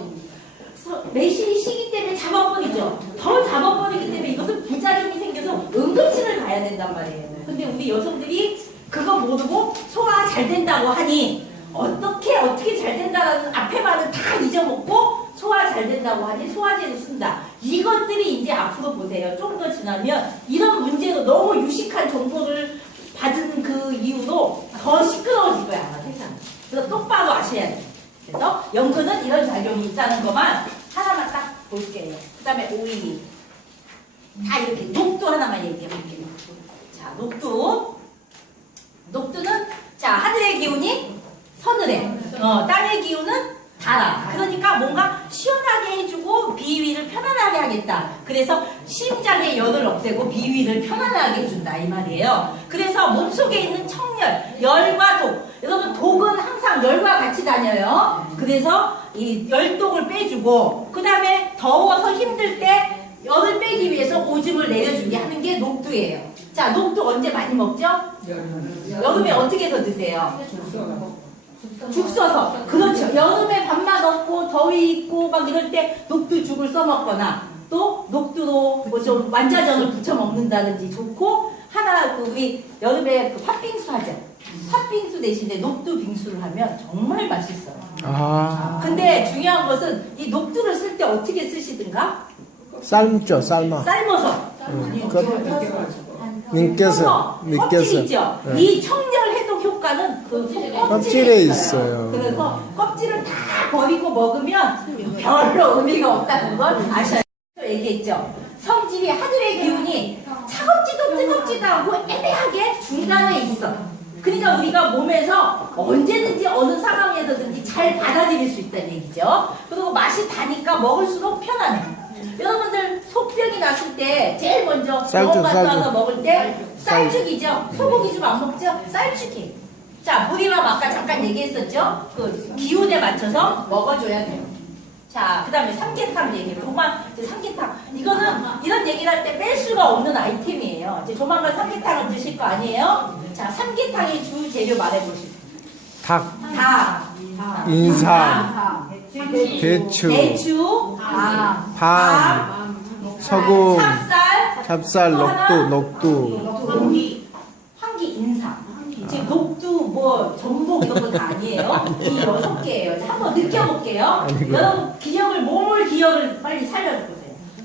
매실이 시기 때문에 잡아버리죠. 더 잡아버리기 때문에 이것은 부작용이 생겨서 응급실을 가야 된단 말이에요. 근데 우리 여성들이 그거 모르고 소화 잘 된다고 하니 어떻게 잘 된다라는 앞에 말은 다 잊어먹고 소화 잘 된다고 하니 소화제를 쓴다. 이것들이 이제 앞으로 보세요. 좀 더 지나면 이런 문제로 너무 유식한 정보를 받은 그 이후로 더 시끄러워질 거야. 마셔야 돼. 그래서 연근은 이런 작용이 있다는 것만 하나만 딱 볼게요. 그 다음에 오이. 다 이렇게 녹두 하나만 얘기해 볼게요. 자, 녹두는 자, 하늘의 기운이 서늘해. 땅의 기운은 달아. 그러니까 뭔가 시원하게 해주고 비위를 편안하게 하겠다. 그래서 심장의 열을 없애고 비위를 편안하게 해준다 이 말이에요. 그래서 몸속에 있는 청열, 열과 독. 여러분 독은 항상 열과 같이 다녀요. 그래서 이 열독을 빼주고 그 다음에 더워서 힘들 때 열을 빼기 위해서 오줌을 내려주게 하는 게 녹두예요. 자, 녹두 언제 많이 먹죠? 여름에 어떻게 해서 드세요? 죽 써서. 그렇죠. 여름에 밥맛 없고 더위 있고 막 이럴 때 녹두죽을 써먹거나 또 녹두로 뭐 좀 완자전을 부쳐 먹는다든지 좋고 하나 그 우리 여름에 그 팥빙수 하죠. 팥빙수 대신에 녹두 빙수를 하면 정말 맛있어요. 아, 근데 중요한 것은 이 녹두를 쓸 때 어떻게 쓰시든가 삶죠, 삶아. 삶아서 님께서, 껍질 있죠. 네. 이 청열 해독 효과는 그 껍질에 있어요. 그래서 껍질을 다 버리고 먹으면 별로 의미가 없다는 걸 아셔야 돼요. 얘기했죠. 성질이 하늘의 기운이 차갑지도 뜨겁지도 않고 애매하게 중간에 있어. 그러니까 우리가 몸에서 언제든지 어느 상황에서든지 잘 받아들일 수 있다는 얘기죠. 그리고 맛이 다니까 먹을수록 편안해. 여러분들 속병이 났을 때 제일 먼저 병원 갔다 와서 먹을 때 쌀죽이죠. 소고기 좀 안 먹죠? 쌀죽이에요. 자, 물이랑 아까 잠깐 얘기했었죠? 그 기운에 맞춰서 먹어줘야 돼요. 자, 그 다음에 삼계탕 얘기해요. 이제 삼계탕. 이거는 이런 얘기를 할 때 뺄 수가 없는 아이템이에요. 이제 조만간 삼계탕을 드실 거 아니에요? 자, 삼계탕의 주 재료 말해보시죠. 닭, 인삼, 대추, 밤, 소금, 찹쌀, 또 녹두. 황기, 인삼. 이제 녹두, 뭐 전복 이런 거 다 아니에요. 이 6개예요. 자, 한번 느껴볼게요. 여러분 몸을 기억을 빨리 살려보세요.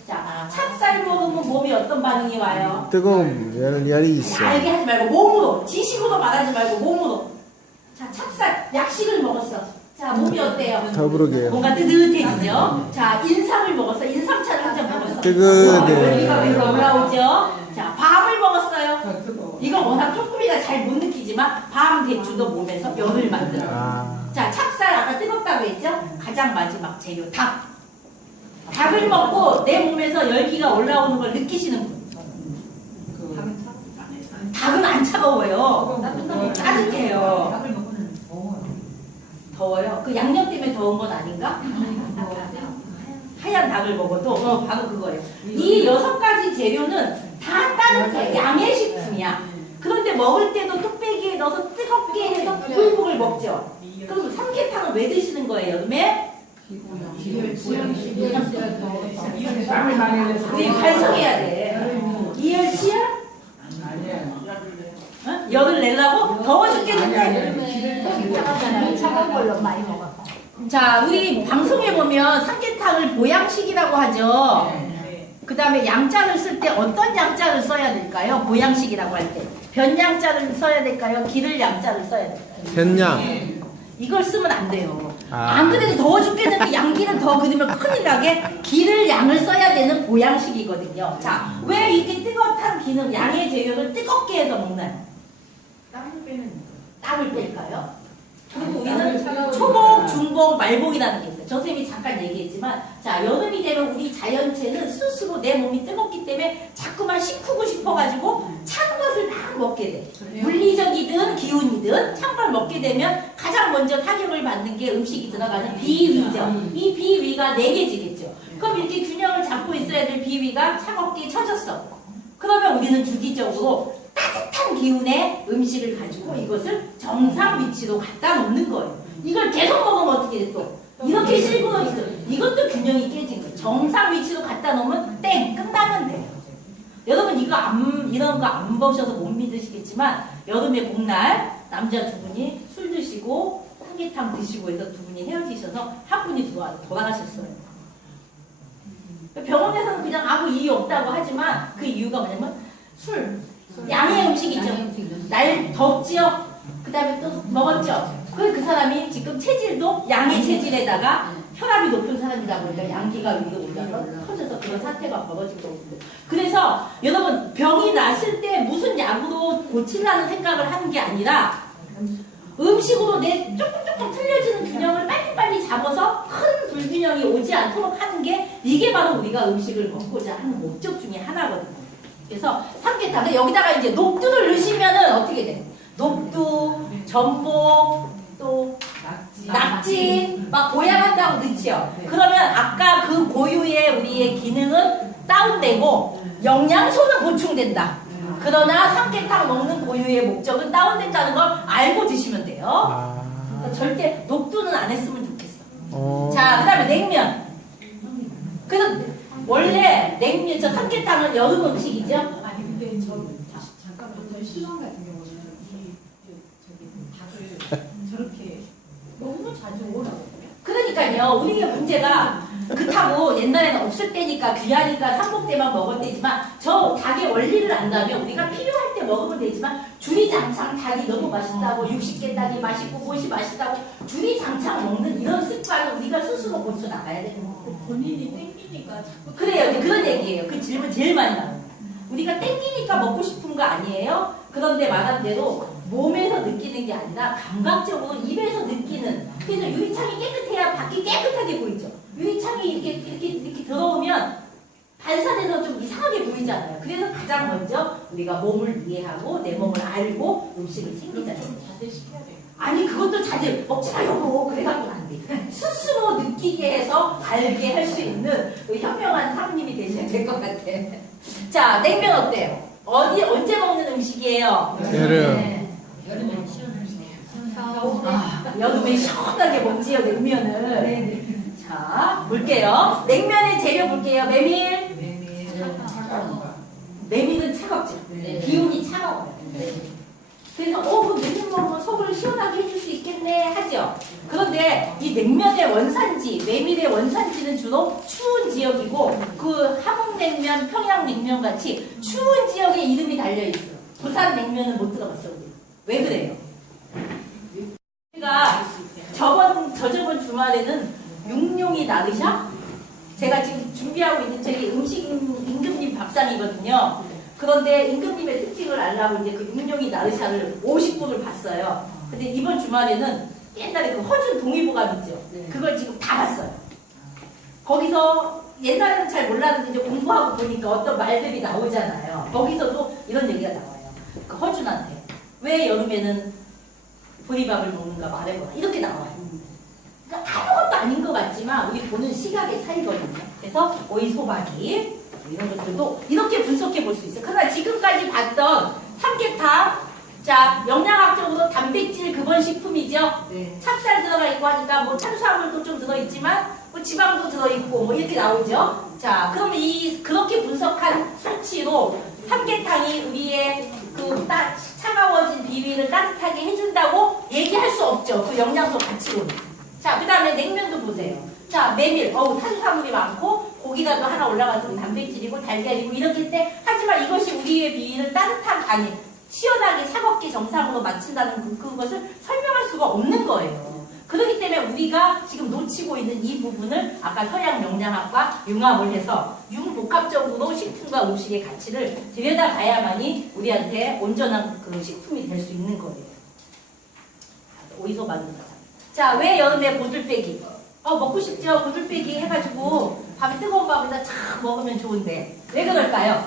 자, 찹쌀 먹으면 몸이 어떤 반응이 와요? 뜨거운 열이 있어요. 알게 하지 말고 몸으로, 지식으로 말하지 말고 몸으로. 자, 찹쌀 약식을 먹었어. 자, 몸이 어때요? 더부르게요. 뭔가 뜨뜻해지죠. 자, 인삼을 먹었어. 인삼차를 한 잔 먹었어. 뜨거워요. 열기가 위로 올라오죠. 자, 밤을 먹었어요. 이거 워낙 조금이나 잘 못 느끼지만 밤 대추도 몸에서 열을 만들어요. 아, 자, 찹쌀 아까 뜨겁다고 했죠? 가장 마지막 재료 닭. 닭을 먹고 내 몸에서 열기가 올라오는 걸 느끼시는 분. 닭은 안 차가워요. 따뜻해요. 더워요. 그 양념 때문에 더운 건 아닌가? 하얀 닭을 먹어도 바로 그거예요. 이 6가지 재료는 다 따뜻해. 양의 식품이야. 그런데 먹을 때도 뚝배기에 넣어서 뜨겁게 해서 불국을 먹죠. 그럼 삼계탕은 왜 드시는 거예요, 여름에? 우리 반성해야 돼. 이열치열? 열을 내려고? 더워 죽겠는데? 차가운 걸로 많이 먹어. 자, 우리 방송에 보면 삼계탕을 보양식이라고 하죠. 그 다음에 양자를 쓸 때 어떤 양자를 써야 될까요? 보양식이라고 할 때. 변양자를 써야 될까요? 기를 양자를 써야 될까요? 현양. 이걸 쓰면 안 돼요. 아. 안 그래도 더워 죽겠는데 양기를 더 그리면 큰일 나게 기를 양을 써야 되는 보양식이거든요. 자, 왜 이렇게 뜨겁한 기는 양의 재료를 뜨겁게 해서 먹나요? 땀을 뺄까요? 그리고 우리는 초복, 중복, 말복이라는 게 있어요. 저 선생님이 잠깐 얘기했지만, 자, 여름이 되면 우리 자연체는 스스로 내 몸이 뜨겁기 때문에 자꾸만 식히고 싶어가지고 찬 것을 막 먹게 돼. 물리적이든 기운이든 찬 걸 먹게 되면 가장 먼저 타격을 받는 게 음식이 들어가는 비위죠. 이 비위가 내게지겠죠. 그럼 이렇게 균형을 잡고 있어야 될 비위가 차갑게 쳐졌어. 그러면 우리는 주기적으로 따뜻한 기운의 음식을 가지고 이것을 정상 위치로 갖다 놓는 거예요. 이걸 계속 먹으면 어떻게 돼 또? 이렇게 실고 있어. 이것도 균형이 깨진 거예요. 정상 위치로 갖다 놓으면 땡! 끝나면 돼요. 여러분 이런 거 안 보셔서 못 믿으시겠지만 여름에 봄날 남자 2분이 술 드시고 삼계탕 드시고 해서 2분이 헤어지셔서 한 분이 돌아가셨어요. 병원에서는 그냥 아무 이유 없다고 하지만 그 이유가 뭐냐면 술. 양의 음식이죠. 날 덥지요? 그 다음에 또 먹었죠? 그 사람이 지금 체질도 양의 체질에다가 혈압이 높은 사람이다 보니까 양기가 위로 올라서 터져서 그런 사태가 벌어질 거거든요. 그래서 여러분 병이 났을 때 무슨 약으로 고치려는 생각을 하는 게 아니라 음식으로 내 조금 틀려지는 균형을 빨리빨리 잡아서 큰 불균형이 오지 않도록 하는 게 이게 바로 우리가 음식을 먹고자 하는 목적 중에 하나거든요. 그래서 삼계탕 여기다가 이제 녹두를 넣으시면은 어떻게 돼? 녹두, 전복, 또 낙진 막 보양한다고 넣지요. 그러면 아까 그 고유의 우리의 기능은 다운되고 영양소는 보충된다. 그러나 삼계탕 먹는 고유의 목적은 다운된다는 걸 알고 드시면 돼요. 그러니까 절대 녹두는 안 했으면 좋겠어. 자, 그 다음에 냉면. 그래서 원래 냉면, 저 삼계탕은 여름 음식이죠? 아니 근데 저 잠깐만 저 시간 같은 경우는 닭을 저렇게 너무 자주 오라고. 그러니까요. 우리의 문제가 그렇다고 옛날에는 없을 때니까 귀하니까 삼복 때만 먹을 때지만 저 닭의 원리를 안다면 우리가 필요할 때 먹으면 되지만 주리장창 닭이 너무 맛있다고 60개 닭이 맛있고 꽃이 맛있다고 주리장창 먹는 이런 습관을 우리가 스스로 고쳐 나가야 되는 거예요. 본인이 땡기니까 자꾸. 그래요. 이제 그런 얘기예요. 그 질문 제일 많이 나와요. 우리가 땡기니까 먹고 싶은 거 아니에요? 그런데 말한 대로 몸에서 느끼는 게 아니라 감각적으로 입에서 느끼는. 그래서 유리창이 깨끗해야 밖이 깨끗하게 보이죠. 유리창이 이렇게 들어오면 발산해서 좀 이상하게 보이잖아요. 그래서 가장 먼저 우리가 몸을 이해하고 내 몸을 알고 음식을 챙기잖아요. 좀 자제시켜야 돼요. 아니 그것도 자제 먹지 마 여보 그래갖고 안 돼. 스스로 느끼게 해서 알게 할 수 있는 현명한 사모님이 되셔야 될 것 같아. 자 냉면 어때요? 언제 먹는 음식이에요? 여름. 여름에 시원하시네요. 여름에 시원하게 먹지요 냉면을. 자 볼게요. 냉면의 재료 볼게요. 메밀. 메밀은 차갑죠. 기운이 차가워요. 그래서 그 냉면 먹으면 속을 시원하게 해줄 수 있겠네 하죠. 그런데 이 냉면의 원산지, 메밀의 원산지는 주로 추운 지역이고 그 함흥냉면, 평양냉면 같이 추운 지역에 이름이 달려있어요. 부산 냉면은 못 들어봤어요. 왜 그래요? 제가 저저번 주말에는 육룡이 나르샤? 제가 지금 준비하고 있는 책이 음식 임금님 밥상이거든요. 그런데 임금님의 특징을 알라고 이제 그 육룡이 나르샤를 50부를 봤어요. 근데 이번 주말에는 옛날에 그 허준 동의보감 있죠. 그걸 지금 다 봤어요. 거기서 옛날에는 잘 몰랐는데 이제 공부하고 보니까 어떤 말들이 나오잖아요. 거기서도 이런 얘기가 나와요. 그 허준한테 왜 여름에는 보리밥을 먹는가 말해보라 이렇게 나와요. 그러니까 아무것도 아닌 것 같지만 우리 보는 시각의 차이거든요. 그래서 오이소박이 이런 것들도 이렇게 분석해 볼 수 있어요. 그러나 지금까지 봤던 삼계탕, 자 영양학적으로 단백질 근원 식품이죠. 찹쌀 들어가 있고 하니까 뭐 탄수화물도 좀 들어있지만 뭐 지방도 들어있고 뭐 이렇게 나오죠. 자 그러면 그렇게 분석한 수치로 삼계탕이 우리의 그 차가워진 비위를 따뜻하게 해준다고 얘기할 수 없죠. 그 영양소 가치로는. 자 그 다음에 냉면도 보세요. 자 메밀, 탄수화물이 많고 고기가 또 하나 올라가서 단백질이고 달걀이고 이렇기 때문에 하지만 이것이 우리의 비위를 시원하게 차갑게 정상으로 맞춘다는 그것을 설명할 수가 없는 거예요. 그렇기 때문에 우리가 지금 놓치고 있는 이 부분을 아까 서양 영양학과 융합을 해서 융복합적으로 식품과 음식의 가치를 들여다봐야만이 우리한테 온전한 그 식품이 될 수 있는 거예요. 오이소박입니다. 자, 왜 여름에 고들빼기? 먹고 싶죠? 고들빼기 해가지고 밥에 뜨거운 밥에다 착 먹으면 좋은데 왜 그럴까요?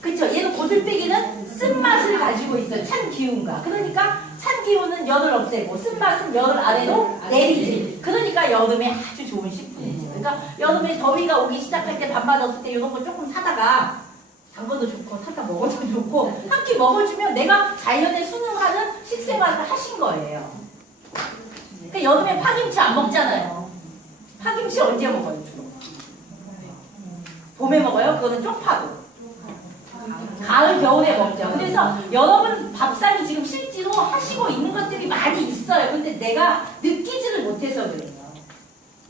그쵸? 얘는 고들빼기는 쓴맛을 가지고 있어요. 찬 기운과. 그러니까 찬 기운은 열을 없애고 쓴맛은 열을 아래로 내리지. 그러니까 여름에 아주 좋은 식품이죠. 그러니까 여름에 더위가 오기 시작할 때 밥맛 없을 때 이런 거 조금 사다가 담궈도 좋고 사다 먹어도 좋고 한 끼 먹어주면 내가 자연에 순응하는 식생활을 하신 거예요. 그러니까 여름에 파김치 안 먹잖아요. 파김치 언제 먹어요? 주로? 봄에 먹어요? 그거는 쪽파도. 가을, 겨울에 먹죠. 그래서 여러분 밥상이 지금 실제로 하시고 있는 것들이 많이 있어요. 근데 내가 느끼지를 못해서 그래요.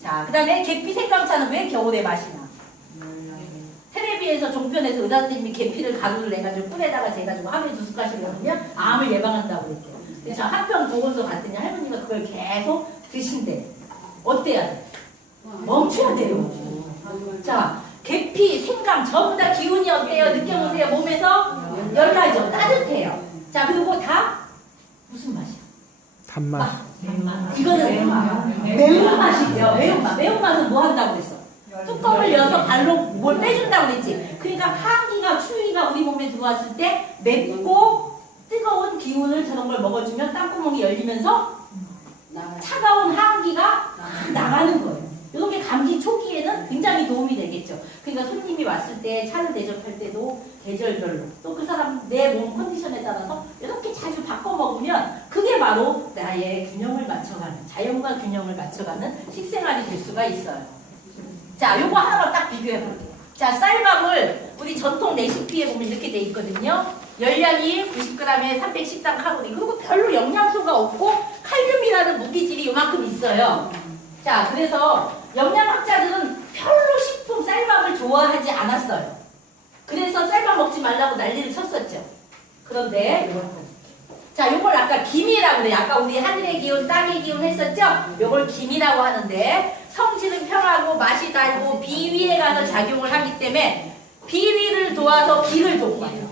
자, 그 다음에 계피 생강차는 왜 겨울에 마시나? 텔레비에서 종편에서 의사 선생님이 계피를 가루를 내가지고 꿀에다가 재가지고 하루에 2숟갈씩 먹으면 암을 예방한다고 그랬대요. 그래서 한평 보건소 갔더니 할머니가 그걸 계속 드신대. 어때야 돼? 멈춰야 돼요. 자, 계피, 생강 전부 다 기운이 어때요? 느껴보세요. 몸에서 열나죠? 따뜻해요. 자, 그리고 다 무슨 맛이야? 단맛. 이거는 매운맛이죠. 매운맛. 매운맛은 뭐 한다고 그랬어? 뚜껑을 열어서 발로 뭘 빼준다고 그랬지. 그러니까 한기가, 추위가 우리 몸에 들어왔을 때 맵고 뜨거운 기운을 저런 걸 먹어주면 땅구멍이 열리면서 차가운 한기가 나가는 거예요. 이런 게 감기 초기에는 굉장히 도움이 되겠죠. 그러니까 손님이 왔을 때 차를 대접할 때도 계절별로 또 그 사람 내 몸 컨디션에 따라서 이렇게 자주 바꿔 먹으면 그게 바로 나의 균형을 맞춰가는, 자연과 균형을 맞춰가는 식생활이 될 수가 있어요. 자, 요거 하나만 딱 비교해 볼게요. 자, 쌀밥을 우리 전통 레시피에 보면 이렇게 돼 있거든요. 열량이 90g에 313칼로리. 그리고 별로 영양소가 없고 칼륨이라는 무기질이 요만큼 있어요. 자, 그래서 영양학자들은 별로 식품 쌀밥을 좋아하지 않았어요. 그래서 쌀밥 먹지 말라고 난리를 쳤었죠. 그런데 자, 요걸 아까 김이라고 그래요. 아까 우리 하늘의 기운, 땅의 기운 했었죠? 요걸 김이라고 하는데 성질은 평하고 맛이 달고 비위에 가서 작용을 하기 때문에 비위를 도와서 기를 돕고요.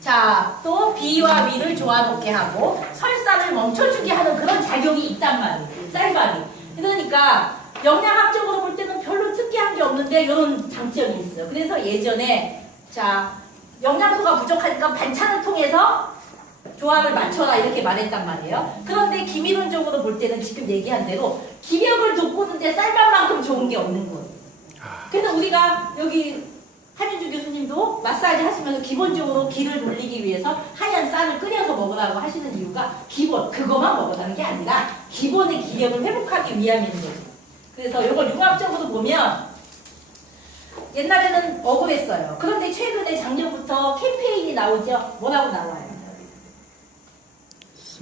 자, 또 비와 위를 좋아놓게 하고 설사를 멈춰주게 하는 그런 작용이 있단 말이에요. 쌀밥이. 그러니까 영양학적으로 볼 때는 별로 특이한 게 없는데 이런 장점이 있어요. 그래서 예전에 자, 영양소가 부족하니까 반찬을 통해서 조합을 맞춰라 이렇게 말했단 말이에요. 그런데 기미론적으로 볼 때는 지금 얘기한 대로 기력을 돋구는데 쌀밥만큼 좋은 게 없는 거예요. 그래서 우리가 여기 한윤주 교수님도 마사지 하시면서 기본적으로 기를 돌리기 위해서 하얀 쌀을 끓여서 먹으라고 하시는 이유가 기본, 그것만 먹으라는 게 아니라 기본의 기력을 회복하기 위함인 거죠. 그래서 이걸 융합적으로 보면 옛날에는 억울했어요. 그런데 최근에 작년부터 캠페인이 나오죠. 뭐라고 나와요?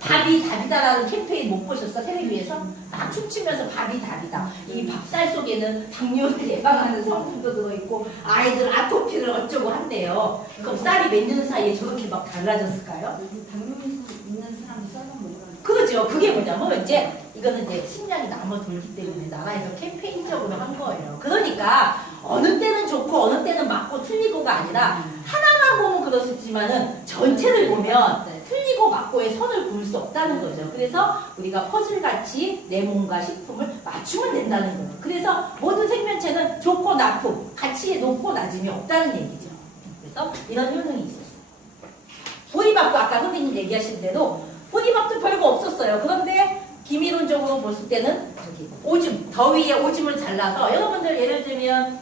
밥이 답이다라는 캠페인 못 보셨어? 텔레비에서? 막 춤추면서 밥이 답이다. 이 밥쌀 속에는 당뇨를 예방하는 성분도 들어있고 아이들 아토피를 어쩌고 한대요. 그럼 쌀이 몇 년 사이에 저렇게 막 달라졌을까요? 당뇨 있는 사람이 쌀밥 먹으라는 그러죠. 그게 뭐냐면 이제 이거는 이제 식량이 남아 돌기 때문에 나라에서 캠페인적으로 한 거예요. 그러니까 어느 때는 좋고 어느 때는 맞고 틀리고가 아니라 하나만 보면 그렇지만은 전체를 보면 틀리고 맞고의 선을 그을 수 없다는 거죠. 그래서 우리가 퍼즐같이 내 몸과 식품을 맞추면 된다는 거예요. 그래서 모든 생명체는 좋고 나쁘고 가치에 높고 낮음이 없다는 얘기죠. 그래서 이런 효능이 있었어요. 보리밥도 아까 선생님 얘기하신 대로 보리밥도 별거 없었어요. 그런데 기미론적으로 봤을 때는 저기 오줌, 더위에 오줌을 잘라서 여러분들 예를 들면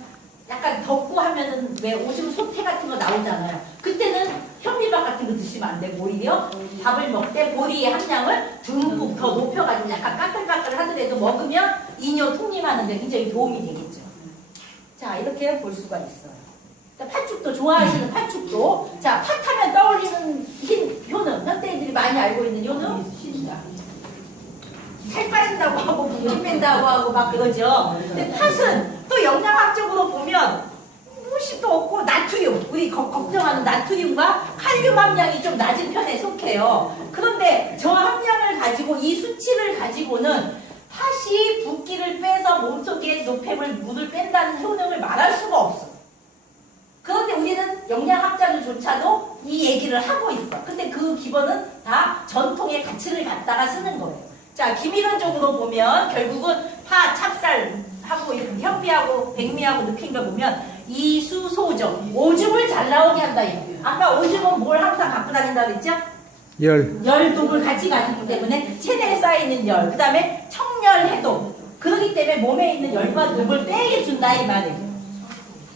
약간 덥고 하면은 왜 오줌 소태 같은 거 나오잖아요. 그때는 현미밥 같은 거 드시면 안 되고 오히려 밥을 먹을 때 보리의 함량을 듬뿍 더 높여가지고 약간 까끌까끌 하더라도 먹으면 이뇨 통림하는 데 굉장히 도움이 되겠죠. 자, 이렇게 볼 수가 있어요. 자, 팥죽도 좋아하시는 팥죽도 자, 팥하면 떠올리는 효능, 현대인들이 많이 알고 있는 효능 살 빠진다고 하고 붓기 뺀다고 하고 막 그러죠. 근데 팥은 또 영양학적으로 보면 무엇이 또 없고 나트륨, 우리 걱정하는 나트륨과 칼륨 함량이 좀 낮은 편에 속해요. 그런데 저 함량을 가지고 이 수치를 가지고는 팥이 붓기를 빼서 몸속에 노폐물, 물을 뺀다는 효능을 말할 수가 없어. 그런데 우리는 영양학자들조차도 이 얘기를 하고 있어. 근데 그 기본은 다 전통의 가치를 갖다가 쓰는 거예요. 자, 기미론적으로 보면 결국은 파, 찹쌀하고 현미하고 백미하고 느낀 걸 보면 이수소정, 오줌을 잘 나오게 한다. 아까 오줌은 뭘 항상 갖고 다닌다 그랬죠? 열독을 같이 가지기 때문에 체내에 쌓이는 열, 그 다음에 청열해독. 그러기 때문에 몸에 있는 열과 독을 빼게 준다 이 말이에요.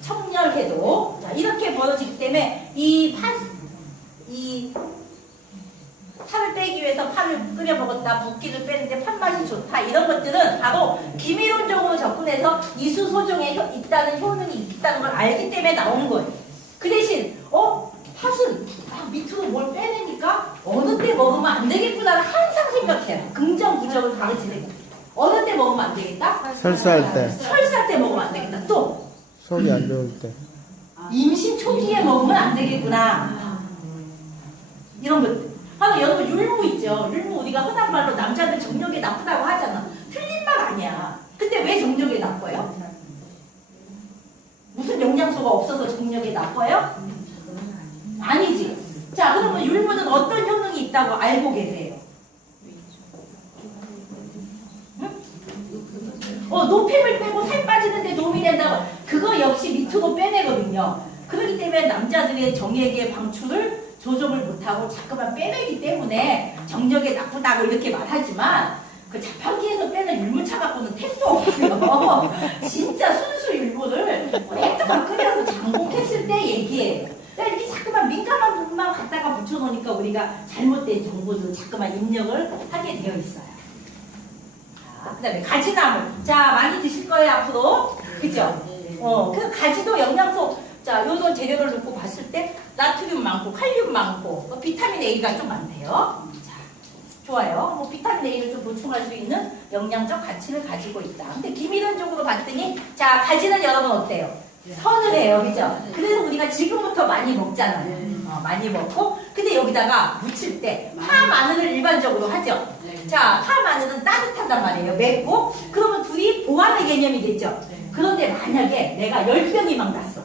청열해독. 자, 이렇게 벌어지기 때문에 이 살을 빼기 위해서 파를 끓여 먹었다, 붓기를 빼는데 팥맛이 좋다, 이런 것들은 바로 기미론적으로 접근해서 이수소종에 있다는 효능이 있다는 걸 알기 때문에 나온 거예요. 그 대신 팥은 밑으로 뭘 빼내니까 어느 때 먹으면 안 되겠구나를 항상 생각해요. 긍정 부정을 가르치는 거예요. 어느 때 먹으면 안 되겠다? 설사할 때. 설사 때 먹으면 안 되겠다. 또 속이 안 좋을 때. 임신 초기에 먹으면 안 되겠구나. 이런 것들. 바로 여러분 율무 있죠. 율무 우리가 흔한 말로 남자들 정력이 나쁘다고 하잖아. 틀린 말 아니야. 근데 왜 정력이 나빠요? 무슨 영양소가 없어서 정력이 나빠요? 아니지. 자, 그러면 율무는 어떤 효능이 있다고 알고 계세요? 노폐물 빼고 살 빠지는데 도움이 된다고. 그거 역시 밑으로 빼내거든요. 그렇기 때문에 남자들의 정액의 방출을 조정을 못하고 자꾸만 빼내기 때문에 정력에 나쁘다고 이렇게 말하지만 그 자판기에서 빼는 율무차 갖고는 택도 없고요. 진짜 순수 율무를 오랫동안 끓여서 장복했을 때 얘기예요. 그러니까 이렇게 자꾸만 민감한 부분만 갖다가 붙여놓으니까 우리가 잘못된 정보를 자꾸만 입력을 하게 되어 있어요. 그 다음에 가지나물. 자, 많이 드실 거예요, 앞으로. 그죠? 그 가지도 영양소, 자, 요런 재료를 놓고 봤을 때 나트륨 많고, 칼륨 많고, 비타민 A가 좀 많네요. 자, 좋아요. 뭐 비타민 A를 좀 보충할 수 있는 영양적 가치를 가지고 있다. 근데 기미론적으로 봤더니, 자, 가지는 여러분 어때요? 서늘해요, 그죠? 그래서 우리가 지금부터 많이 먹잖아요. 많이 먹고, 근데 여기다가 무칠 때 파 마늘을 일반적으로 하죠. 자, 파 마늘은 따뜻하단 말이에요. 맵고. 그러면 둘이 보완의 개념이겠죠. 그런데 만약에 내가 10병이 막 났어.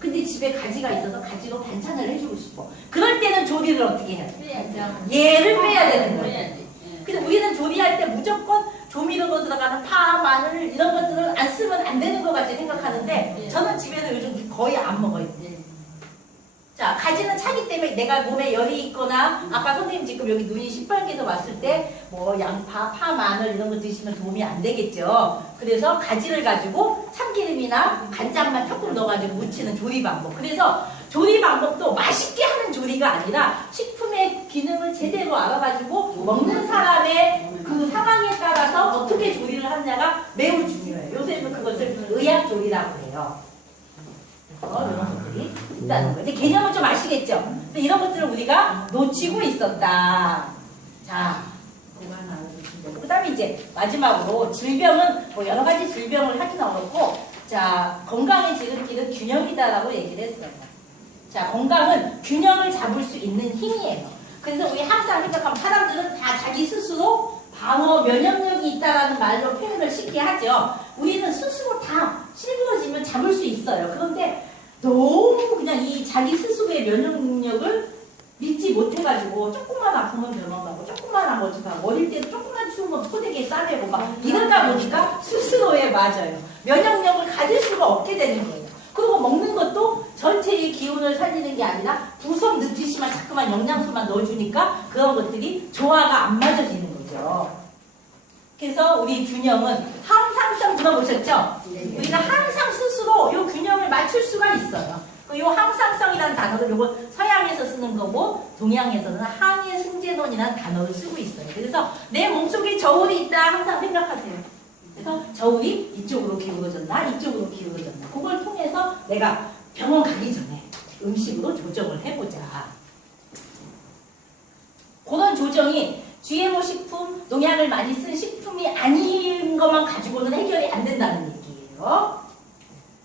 근데 집에 가지가 있어서 가지로 반찬을 해주고 싶어. 그럴 때는 조리를 어떻게 해야 돼? 얘를 빼야 되는 거예요. 근데 우리는 조리할 때 무조건 조미료로 들어가는 파, 마늘 이런 것들은 안 쓰면 안 되는 것 같이 생각하는데 저는 집에서 요즘 거의 안 먹어요. 자, 가지는 차기 때문에 내가 몸에 열이 있거나 아까 선생님 지금 여기 눈이 시뻘개서 왔을 때 뭐 양파, 파, 마늘 이런 거 드시면 도움이 안 되겠죠. 그래서 가지를 가지고 참기름이나 간장만 조금 넣어가지고 무치는 조리 방법. 그래서 조리 방법도 맛있게 하는 조리가 아니라 식품의 기능을 제대로 알아가지고 먹는 사람의 그 상황에 따라서 어떻게 조리를 하느냐가 매우 중요해요. 요새는 그것을 의학 조리라고 해요. 이런 것들이 있다는 거예요. 근데 개념은 좀 아시겠죠? 근데 이런 것들을 우리가 놓치고 있었다. 자, 그 다음에 이제 마지막으로 질병은 뭐 여러 가지 질병을 하기는 어렵고, 자, 건강의 지름길은 균형이다라고 얘기를 했어요. 자, 건강은 균형을 잡을 수 있는 힘이에요. 그래서 우리 항상 생각하면 사람들은 다 자기 스스로 방어 면역력이 있다라는 말로 표현을 쉽게 하죠. 우리는 스스로 다 실부러지면 잡을 수 있어요. 그런데 너무 그냥 이 자기 스스로의 면역력을 믿지 못해가지고 조금만 아프면 병원 가고 조금만 아프면 어릴 때도 조금만 추우면 포대기에 싸매고 막 이러다 보니까 스스로에 맞아요. 면역력을 가질 수가 없게 되는 거예요. 그리고 먹는 것도 전체의 기운을 살리는 게 아니라 구성 넣듯이만 자꾸만 영양소만 넣어주니까 그런 것들이 조화가 안 맞아지는 거죠. 그래서 우리 균형은 항상성 들어보셨죠? 우리가 항상 스스로 이 균형을 맞출 수가 있어요. 이 항상성이라는 단어를 요거 서양에서 쓰는 거고 동양에서는 항해 승제론이라는 단어를 쓰고 있어요. 그래서 내 몸속에 저울이 있다 항상 생각하세요. 그래서 저울이 이쪽으로 기울어졌나 이쪽으로 기울어졌나 그걸 통해서 내가 병원 가기 전에 음식으로 조정을 해보자. 그런 조정이 GMO 식품, 농약을 많이 쓴 식품이 아닌 것만 가지고는 해결이 안 된다는 얘기예요.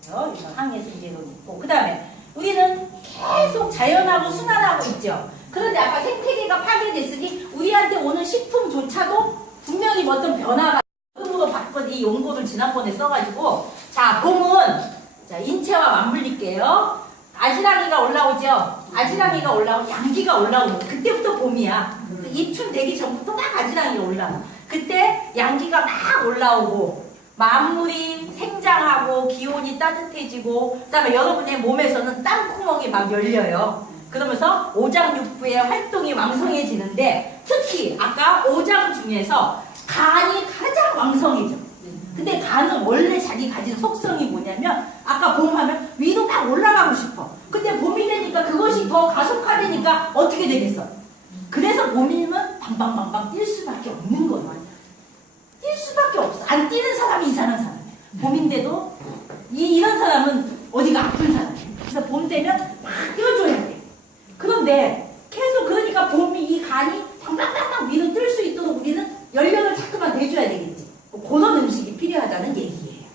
이런 항해 승제론이 있고, 그 다음에 우리는 계속 자연하고 순환하고 있죠. 그런데 아까 생태계가 파괴됐으니 우리한테 오는 식품조차도 분명히 어떤 변화가 으로 바꾼 이 용도를 지난번에 써가지고, 자, 봄은 자 인체와 맞물릴게요. 아지랑이가 올라오죠. 아지랑이가 올라오고 양기가 올라오는 그때부터 봄이야. 입춘 되기 전부터 막 아지랑이가 올라와. 그때 양기가 막 올라오고 만물이 생장하고 기온이 따뜻해지고, 그 다음에 여러분의 몸에서는 땀구멍이 막 열려요. 그러면서 오장육부의 활동이 왕성해지는데, 특히 아까 오장 중에서 간이 가장 왕성해져. 근데 간은 원래 자기 가진 속성이 뭐냐면, 아까 봄 하면 위로 막 올라가고 싶어. 근데 봄이 되니까 그것이 더 가속화되니까 어떻게 되겠어? 그래서 봄이면 방방방방 뛸 수밖에 없는 거예요. 뛸 수밖에 없어. 안 뛰는 사람이 이상한 사람이야. 봄인데도 이런 사람은 어디가 아픈 사람이야. 그래서 봄 되면 막 뛰어줘야 돼. 그런데 계속 그러니까 봄이 이 간이 방방방방 위로 뜰 수 있도록 우리는 연령을 자꾸만 내줘야 되겠지. 그런 음식이 필요하다는 얘기예요.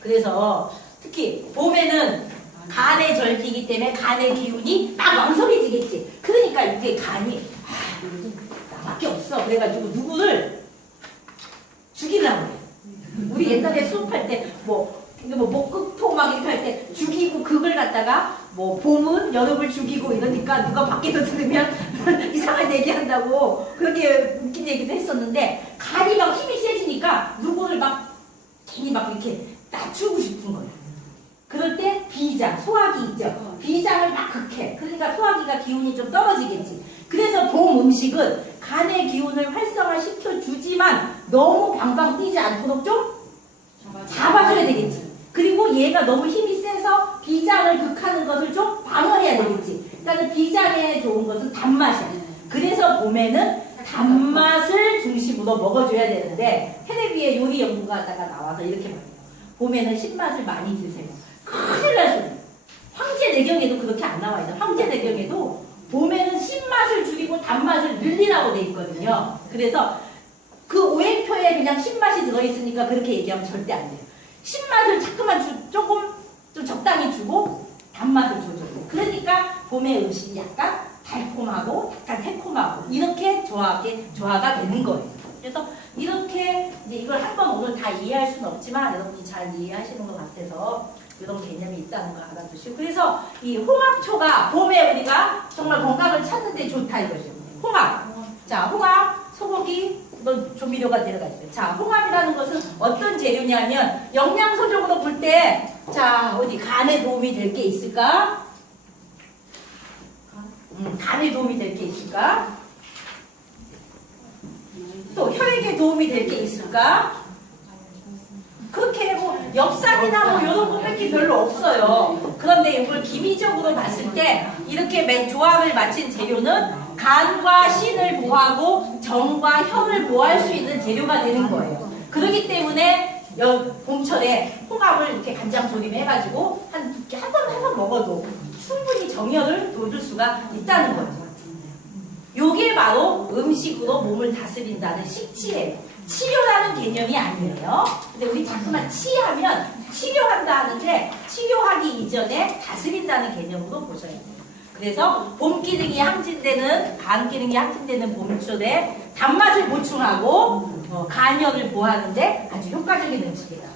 그래서 특히 봄에는 간의 절기이기 때문에 간의 기운이 막 왕성해지겠지. 그러니까 이게 간이 이거 좀 나밖에 없어. 그래가지고 누구를 죽이려고 해. 우리 옛날에 수업할 때 목극토 막 이렇게 할 때 죽이고 극을 갖다가 봄은 여름을 죽이고 이러니까 누가 밖에서 들으면 이상한 얘기한다고 그렇게 웃긴 얘기도 했었는데 간이 막 힘이 세지니까 누구를 막 괜히 막 이렇게 낮추고 싶은 거야. 그럴 때 비장, 소화기 있죠. 비장을 막 극해. 그러니까 소화기가 기운이 좀 떨어지겠지. 그래서 봄 음식은 간의 기운을 활성화시켜 주지만 너무 방방 뛰지 않도록 좀 잡아줘야 되겠지. 그리고 얘가 너무 힘이 세서 비장을 극하는 것을 좀 방어해야 되겠지. 그러니까 비장에 좋은 것은 단맛이야. 그래서 봄에는 단맛을 중심으로 먹어줘야 되는데 텔레비에 요리 연구가다가 나와서 이렇게 말해요. 봄에는 신맛을 많이 드세요. 큰일 날 소리. 황제내경에도 그렇게 안 나와 있어. 황제내경에도 봄에는 신맛을 줄이고 단맛을 늘리라고 돼 있거든요. 그래서 그 오행표에 그냥 신맛이 들어있으니까 그렇게 얘기하면 절대 안 돼요. 신맛을 자꾸만 조금 좀 적당히 주고 단맛을 줘주고. 그러니까 봄의 음식이 약간 달콤하고 약간 새콤하고 이렇게 조화가 되는 거예요. 그래서 이렇게 이제 이걸 한번 오늘 다 이해할 수는 없지만 여러분이 잘 이해하시는 것 같아서 이런 개념이 있다는 거 알아두시고. 그래서 이 홍합초가 봄에 우리가 정말 건강을 찾는 데 좋다 이거죠. 홍합. 자, 홍합, 소고기, 조미료가 들어가 있어요. 자, 홍합이라는 것은 어떤 재료냐면 영양소적으로 볼 때 자, 어디 간에 도움이 될 게 있을까? 간에 도움이 될 게 있을까? 또 혈액에 도움이 될 게 있을까? 그렇게 엽산이나 이런 것밖에 별로 없어요. 그런데 이걸 기미적으로 봤을 때 이렇게 조합을 마친 재료는 간과 신을 보호하고 정과 혈을 보호할 수 있는 재료가 되는 거예요. 그렇기 때문에 봄철에 홍합을 이렇게 간장 조림해가지고 한 번 해서 먹어도 충분히 정열을 돋을 수가 있다는 거죠. 요게 바로 음식으로 몸을 다스린다는 식치예요. 치료라는 개념이 아니에요. 근데 우리 자꾸만 치하면 치료한다 하는데 치료하기 이전에 다스린다는 개념으로 보셔야 돼요. 그래서 봄 기능이 항진되는 간 기능이 항진되는 봄철에 단맛을 보충하고 간열을 보호하는데 아주 효과적인 음식이다.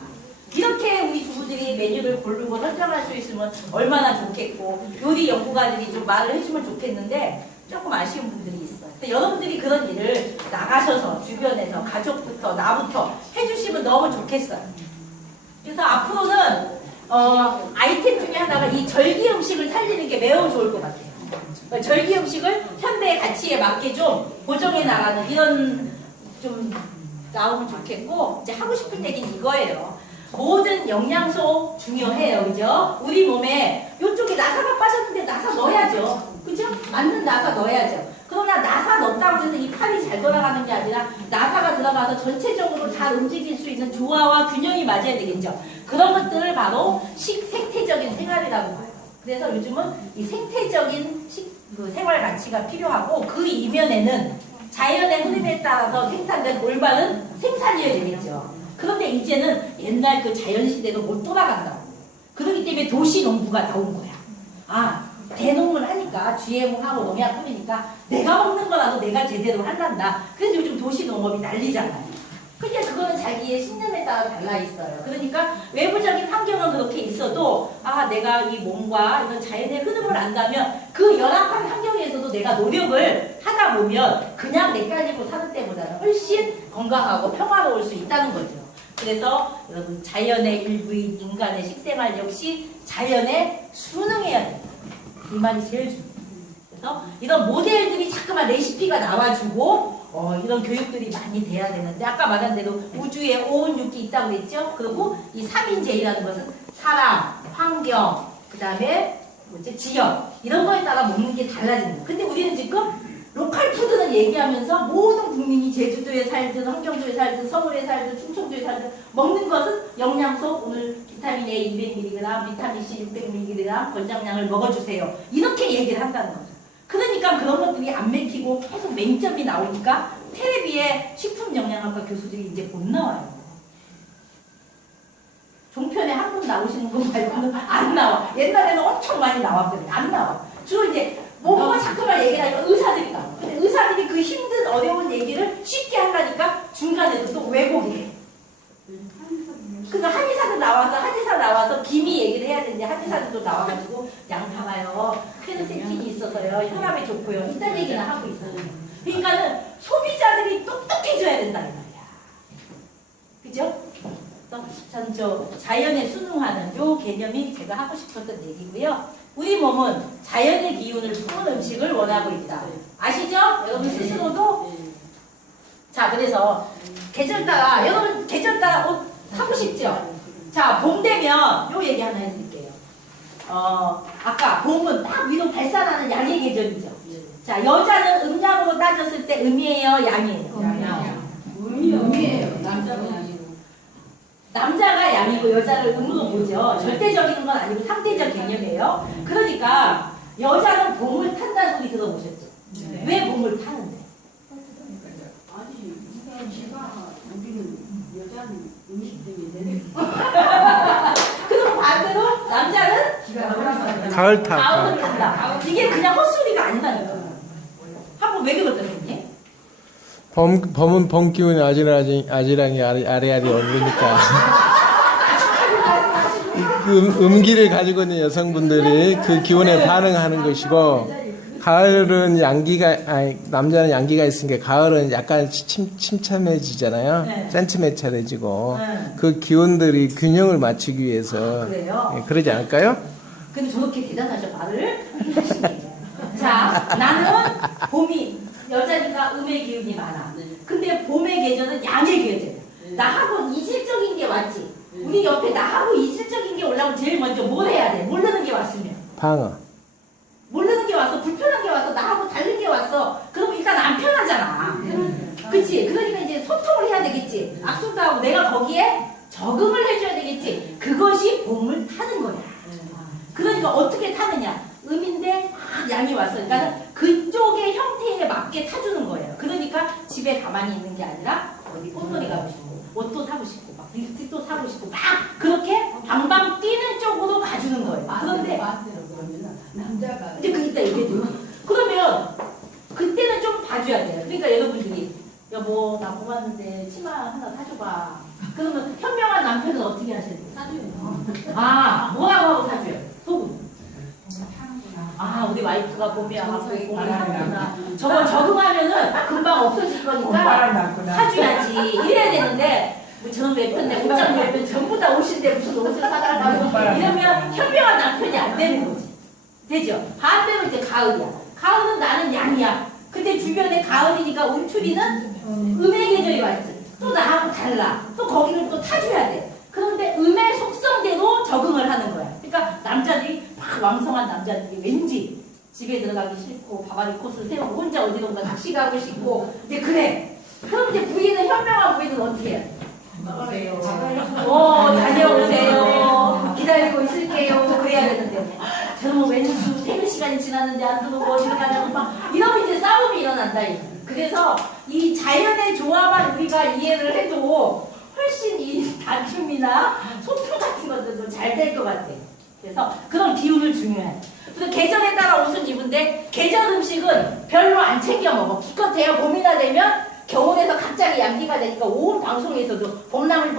이렇게 우리 주부들이 메뉴를 고르고 설정할 수 있으면 얼마나 좋겠고 요리 연구가들이 좀 말을 해주면 좋겠는데 조금 아쉬운 분들이 있어요. 근데 여러분들이 그런 일을 나가셔서 주변에서 가족부터 나부터 해주시면 너무 좋겠어요. 그래서 앞으로는 아이템 중에 하나가 이 절기 음식을 살리는 게 매우 좋을 것 같아요. 절기 음식을 현대의 가치에 맞게 좀 보정해 나가는 이런 좀 나오면 좋겠고 이제 하고 싶은 얘기는 이거예요. 모든 영양소 중요해요. 그죠? 우리 몸에 이쪽에 나사가 빠졌는데 나사 넣어야죠. 그죠? 맞는 나사 넣어야죠. 그러나 나사 넣었다고 해서 이 팔이 잘 돌아가는 게 아니라 나사가 들어가서 전체적으로 잘 움직일 수 있는 조화와 균형이 맞아야 되겠죠. 그런 것들을 바로 생태적인 생활이라고 봐요. 그래서 요즘은 이 생태적인 생활 가치가 필요하고 그 이면에는 자연의 흐름에 따라서 생산된 올바른 생산이어야 되겠죠. 그런데 이제는 옛날 그 자연시대로 못 돌아간다고. 그렇기 때문에 도시농부가 나온 거야. 아, 대농을 하니까 GMO하고 농약 뿌리니까 내가 먹는 거라도 내가 제대로 할란다. 그래서 요즘 도시농업이 난리잖아요. 근데 그거는 자기의 신념에 따라 달라 있어요. 그러니까 외부적인 환경은 그렇게 있어도 아, 내가 이 몸과 이런 자연의 흐름을 안다면 그 열악한 환경에서도 내가 노력을 하다 보면 그냥 내깔리고 사는 때보다는 훨씬 건강하고 평화로울 수 있다는 거죠. 그래서 여러분 자연의 일부인 인간의 식생활 역시 자연에 순응해야 됩니다. 이 말이 제일 중요해요. 그래서 이런 모델들이 자꾸만 레시피가 나와주고 이런 교육들이 많이 돼야 되는데 아까 말한 대로 우주에 5운 6기 있다고 했죠. 그리고 이 3인제이라는 것은 사람, 환경, 그 다음에 지역 이런 거에 따라 먹는 게 달라지는 거예요. 근데 우리는 지금 로컬 푸드는 얘기하면서 모든 국민이 제주도에 살든 함경도에 살든 서울에 살든 충청도에 살든 먹는 것은 영양소 오늘 비타민 A 200mg, 비타민 C 600mg 권장량을 먹어주세요. 이렇게 얘기를 한다는 거죠. 그러니까 그런 것들이 안 맥히고 계속 맹점이 나오니까 텔레비에 식품영양학과 교수들이 이제 못 나와요. 종편에 한 분 나오시는 분 말고는 안 나와. 옛날에는 엄청 많이 나왔거든요. 안 나와. 주로 이제 뭔가 자꾸만 얘기를 하니까 의사들이 나와. 근데 의사들이 그 힘든 어려운 얘기를 쉽게 하려니까 중간에서 또 왜곡이 해. 그러니까 한의사 나와서 기미 얘기를 해야 되는데 한의사들도 나와가지고 양파가요 퀘르세틴이 있어서요 혈압에 좋고요 이딴 얘기나 하고 있어요. 그러니까는 소비자들이 똑똑해져야 된다 이 말이야. 그죠? 참 저 자연에 순응하는 요 개념이 제가 하고 싶었던 얘기고요. 우리 몸은 자연의 기운을 품은 음식을 원하고 있다. 아시죠? 여러분 스스로도. 자, 그래서 계절 따라 여러분 계절 따라 옷 사고 싶죠? 자, 봄 되면 요 얘기 하나 해드릴게요. 아까 봄은 딱 위로 발산하는 양의 계절이죠. 자, 여자는 음양으로 따졌을 때 음이에요, 양이에요? 음이에요. 남자는 아니고. 남자가 양이고 여자를 음으로 보죠. 절대적인 건 아니고 상대적 개념이에요. 그러니까 여자는 봄을 탄다는 소리 들어보셨죠? 네. 왜 봄을 타는데? 아니, 제가 우리는 여자는 음식 때문에 그럼 반대로 남자는 가을 타. 가을을 탄다. 이게 그냥 헛소리가 아니다니까. 한번 왜 그러더니? 봄은 봄 기운이 아지랑이 아리아리 오르니까. 음기를 가지고 있는 여성분들이 그 기운에 반응하는 것이고, 가을은 남자는 양기가 있으니까 가을은 약간 침참해지잖아요. 네. 센티메탈해지고, 네. 그 기운들이 균형을 맞추기 위해서. 그래요? 예, 그러지 않을까요? 근데 저렇게 대단하죠, 말을 하시네요. 자, 나는 봄이 여자니까 음의 기운이 많아. 근데 봄의 계절은 양의 계절이야. 나하고 이질적인 게 왔지. 우리 옆에 나하고 이질적인 게 올라오면 제일 먼저 뭘 해야 돼? 모르는 게 왔으면. 방어. 모르는 게 왔어, 불편한 게 왔어, 나하고 다른 게 왔어. 그럼 일단 안 편하잖아. 그치? 그러니까 이제 소통을 해야 되겠지. 악수도 하고 내가 거기에 적응을 해줘야 되겠지. 그것이 봄을 타는 거야. 그러니까 어떻게 타느냐? 음인데 양이 왔어. 그러니까 그쪽의 형태에 맞게 타주는 거예요. 그러니까 집에 가만히 있는 게 아니라 어디 꽃놀이 가고 싶고 옷도 사고 싶고 막 립스틱도 사고 싶고 막 그렇게 방방 뛰는 쪽으로 가주는 거예요. 그런데 그러면 남자가 이제 그 이따 얘기해줘. 그러면 그때는 좀 봐줘야 돼요. 그러니까 여러분들이 여보 나 뽑았는데 치마 하나 사줘봐. 그러면 현명한 남편은 어떻게 하셔야 돼요? 사줘요. 아 뭐라고 하고 사줘요? 소금. 아 우리 와이프가 봄에 와서 봄을 하는구나. 저거 적응하면은 금방 없어질 거니까 사줘야지 이래야 되는데 뭐 저는 웹편네 옷장 웹편 전부 다 옷인데 무슨 옷을 사달라고 이러면 현명한 남편이 안 되는 거지. 되죠? 반대로 이제 가을이야. 가을은 나는 양이야. 근데 주변에 가을이니까 운출이는 음의 계절이 왔지. 또 나하고 달라. 또 거기를 또 타줘야 돼. 그런데 음의 속성대로 적응을 하는 거야. 그러니까 남자들이 막 왕성한 남자들이 왠지 집에 들어가기 싫고 바바리 코스를 세우고 혼자 어디론가 낚시 가고 싶고 이제 그래. 그럼 이제 부인은 현명한 부인은 어떻게 해? 다녀오세요. 기다리고 있을게요. 그래야 되는데 저는 왠지 퇴근 시간이 지났는데 안 들어오고 어디로 가냐고 막 이러면 이제 싸움이 일어난다. 그래서 이 자연의 조화만 우리가 이해를 해도 훨씬 이 다툼이나 소통 같은 것들도 잘 될 것 같아. 그래서 그런 기운을 중요해. 그래서 계절에 따라 옷을 입은데 계절 음식은 별로 안 챙겨 먹어. 기껏해야 봄이나 되면 겨울에서 갑자기 양기가 되니까 온 방송에서도 봄나물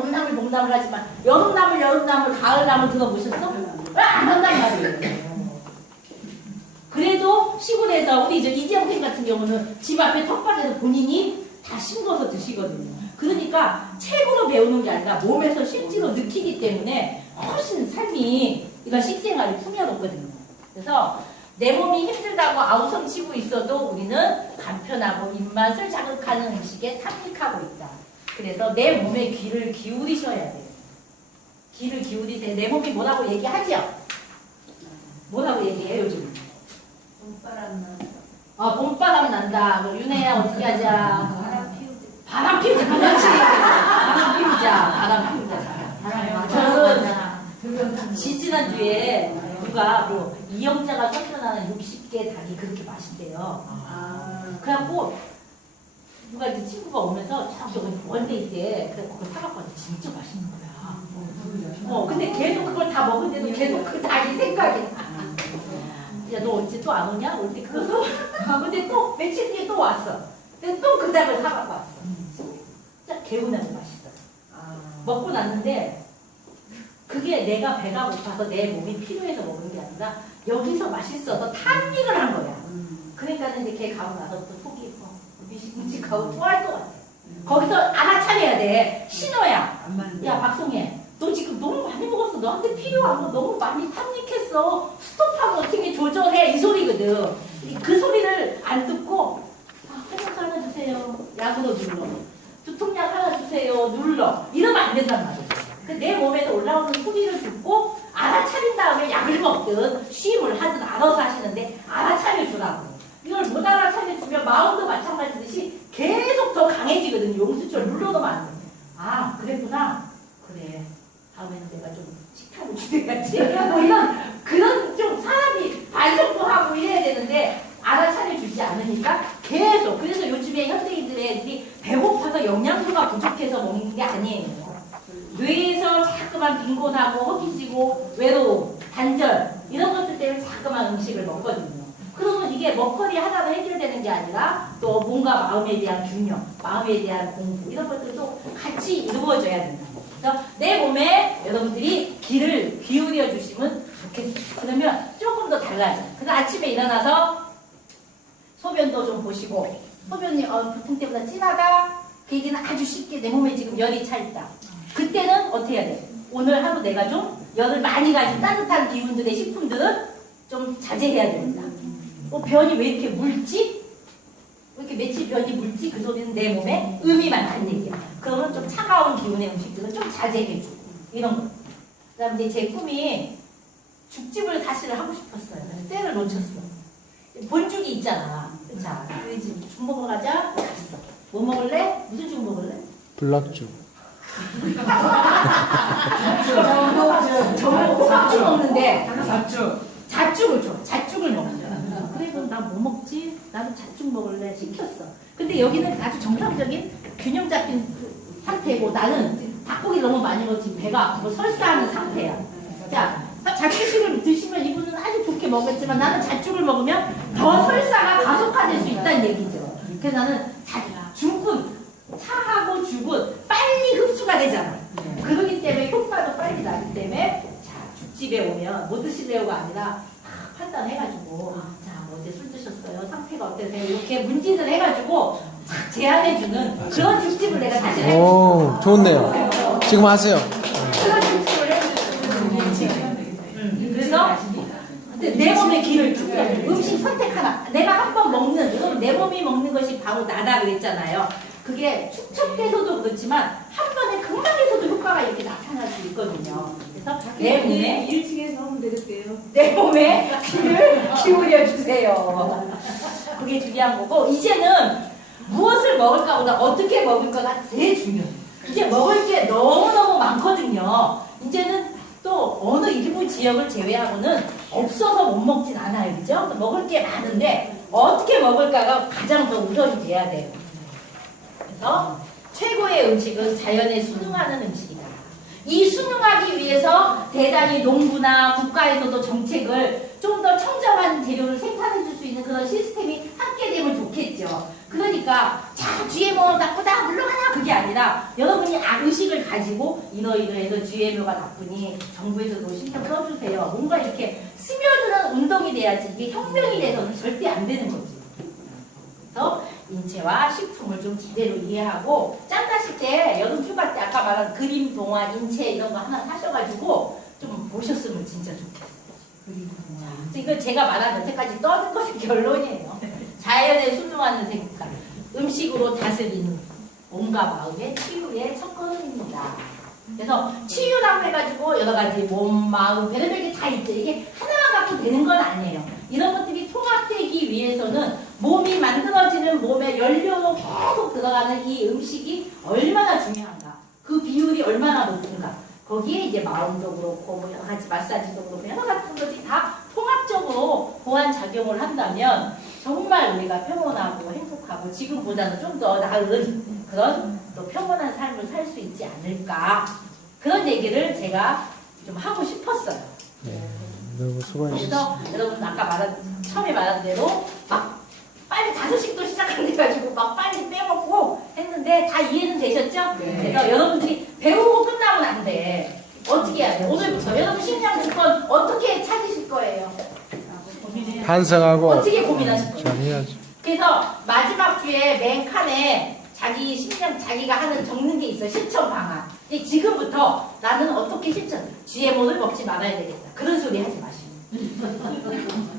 하지만 여름나물 가을나물 들어보셨어? 왜 안 한단 말이에요. 그래도 시골에서 우리 이재영 팬 같은 경우는 집 앞에 텃밭에서 본인이 다 심어서 드시거든요. 그러니까 책으로 배우는 게 아니라 몸에서 실제로 느끼기 때문에 훨씬 삶이 이런 식생활이 풍요롭거든요. 그래서 내 몸이 힘들다고 아우성 치고 있어도 우리는 간편하고 입맛을 자극하는 음식에 탐닉하고 있다. 그래서 내 몸에 귀를 기울이셔야 돼요. 귀를 기울이세요. 내 몸이 뭐라고 얘기하죠? 뭐라고 얘기해요 요즘? 봄바람 난다. 윤혜야 어떻게 하자? 바람 피우자. 그렇지. 바람 피우자. 저는 지지난주에 누가 뭐 이영자가 선전하는 60개 닭이 그렇게 맛있대요. 그래갖고 누가 이제 친구가 오면서 저기 원데이 때 그래서 그걸 사갖고 왔는데 진짜 맛있는 거야. 근데 계속 그걸 다 먹은데도 계속 그 자기 생각이 나. 야, 너 언제 또 안 오냐? 올 때 그래서 근데 또 며칠 뒤에 또 왔어. 근데 또 그 닭을 사갖고 왔어. 진짜 개운하게 맛있어. 먹고 났는데 그게 내가 배가 고파서 내 몸이 필요해서 먹은 게 아니라 여기서 맛있어서 탐닉을 한 거야. 그러니까 이제 걔 가고 나서 또 속이 미식묵직하고 토할 것 같아. 거기서 알아차려야 돼. 신호야. 야, 박송혜, 너 지금 너무 많이 먹었어. 너한테 필요한 거 너무 많이 탐닉했어. 스톱하고 어떻게 조절해. 이 소리거든. 그 소리를 안 듣고 해석 하나 주세요. 약으로 눌러. 두통약 하나 주세요. 눌러. 이러면 안 된단 말이야. 내 몸에서 올라오는 소리를 듣고 알아차린 다음에 약을 먹든 쉼을 하든 알아서 하시는데 알아차려주라고. 이걸 못 알아차려주면 마음도 마찬가지듯이 계속 더 강해지거든. 용수철 눌러놓으면 안 돼. 아, 그랬구나. 그래. 다음에는 내가 좀 식탐을 줄여야지. 뭐 이런 그런 좀 사람이 반성도 하고 이래야 되는데 알아차려주지 않으니까 계속. 그래서 요즘에 현대인들이 배고파서 영양소가 부족해서 먹는 게 아니에요. 뇌에서 자꾸만 빈곤하고 허기지고 외로움, 단절 이런 것들 때문에 자꾸만 음식을 먹거든요. 그러면 이게 먹거리 하나로 해결되는 게 아니라 또 뭔가 마음에 대한 균형, 마음에 대한 공부 이런 것들도 같이 이루어져야 된다. 그래서 내 몸에 여러분들이 귀를 기울여 주시면 좋겠어요. 그러면 조금 더 달라져. 그래서 아침에 일어나서 소변도 좀 보시고 소변이 보통 때보다 진하다. 그 얘기는 아주 쉽게 내 몸에 지금 열이 차 있다. 그때는 어떻게 해야 돼? 오늘 하루 내가 좀 열을 많이 가진 따뜻한 기운들의 식품들은 좀 자제해야 된다. 변이 왜 이렇게 묽지? 왜 이렇게 며칠 변이 묽지? 그 소리는 내 몸에 음이 많다는 얘기야. 그러면 좀 차가운 기운의 음식들은 좀 자제해주고 이런 거. 그 다음 이제 제 꿈이 죽집을 사실을 하고 싶었어요. 때를 놓쳤어. 본죽이 있잖아. 자, 죽 먹으러 가자. 갔어. 뭐 먹을래? 무슨 죽 먹을래? 불락죽. 저거 호박죽 먹는데 잡죽. 잣죽을 먹는다. 그래 그럼 나 뭐 먹지? 나도 잣죽 먹을래 시켰어. 근데 여기는 아주 정상적인 균형 잡힌 상태고 나는 닭고기 너무 많이 먹지 배가 아프고 설사하는 상태야. 자, 잣죽을 드시면 이분은 아주 좋게 먹었지만 나는 잣죽을 먹으면 더 설사가 가속화될 수 있다는 얘기죠. 그래서 나는 죽은 차하고 죽은 빨리 흡수가 되잖아. 그러기 때문에 효과도 빨리 나기 때문에 자, 죽집에 오면 뭐 드실래요가 아니라 판단해가지고 자, 어제 술 드셨어요? 상태가 어떠세요? 이렇게 문진을 해가지고 제안해주는 그런 죽집을 내가 다시 오, 좋네요. 지금 하세요. 그런 죽집을 해주는 그래서 내 몸의 기를 주고 음식 선택 하나 내가 한 번 먹는 이건 내 몸이 먹는 것이 바로 나다 그랬잖아요. 그게 축적돼서도 그렇지만 한 번에 금방에서도 효과가 이렇게 나타날 수 있거든요. 그래서 내 몸에 1층에서 하면 되겠대요. 내 몸에 귀를 기울여 주세요. 그게 중요한 거고 이제는 무엇을 먹을까보다 어떻게 먹을까가 제일 중요해요. 이제 먹을 게 너무너무 많거든요. 이제는 또 어느 일부 지역을 제외하고는 없어서 못 먹진 않아요. 그죠? 먹을 게 많은데 어떻게 먹을까가 가장 더 우선이 돼야 돼요. 그래서 최고의 음식은 자연에 순응하는 음식이다. 이 순응하기 위해서 대단히 농부나 국가에서도 정책을 좀 더 청정한 재료를 생산해 줄 수 있는 그런 시스템이 함께 되면 좋겠죠. 그러니까 자 GMO 나쁘다 물러가라 그게 아니라 여러분이 의식을 가지고 이러이러해서 GMO가 나쁘니 정부에서도 신경 써주세요. 뭔가 이렇게 스며드는 운동이 돼야지 이게 혁명이 돼서는 절대 안 되는 거지. 그래서 인체와 식품을 좀 제대로 이해하고 짠 가실 때 여름 휴가 때 아까 말한 그림 동화 인체 이런 거 하나 사셔가지고 좀 보셨으면 진짜 좋겠어요. 이거 제가 말한 여태까지 떠든 것이 결론이에요. 자연에 순응하는 생각, 음식으로 다스리는 몸과 마음의 치유의 첫걸음입니다. 그래서 치유라고 해가지고 여러 가지 몸, 마음, 별의별 게 다 있죠. 이게 하나만 갖고 되는 건 아니에요. 이런 것들이 통합되기 위해서는 몸이 만들어지는 몸에 연료로 계속 들어가는 이 음식이 얼마나 중요한가, 그 비율이 얼마나 높은가. 거기에 이제 마음도 그렇고 뭐 여러 가지 마사지도 그렇고 여러 같은 것들이 다 통합적으로 보완 작용을 한다면 정말 우리가 평온하고 행복하고 지금보다는 좀 더 나은 그런 또 평온한 삶을 살 수 있지 않을까 그런 얘기를 제가 좀 하고 싶었어요. 네, 너무 수고하셨습니다. 그래서 여러분 아까 처음에 말한 대로 막 빨리 5시도 시작한대가지고 막 빨리 빼먹고 했는데 다 이해는 되셨죠? 네. 그래서 여러분들이 배우고 끝나면 안 돼. 어떻게 해야 돼? 오늘부터 여러분 식량 조건 어떻게 찾으실 거예요? 반성하고 어떻게 고민하실 거예요? 잘 해야죠. 그래서 마지막 주에 맨 칸에 자기 식량 자기가 하는 적는 게 있어요. 실천 방안. 근데 지금부터 나는 어떻게 실천? GMO를 먹지 말아야 되겠다. 그런 소리 하지 마시고.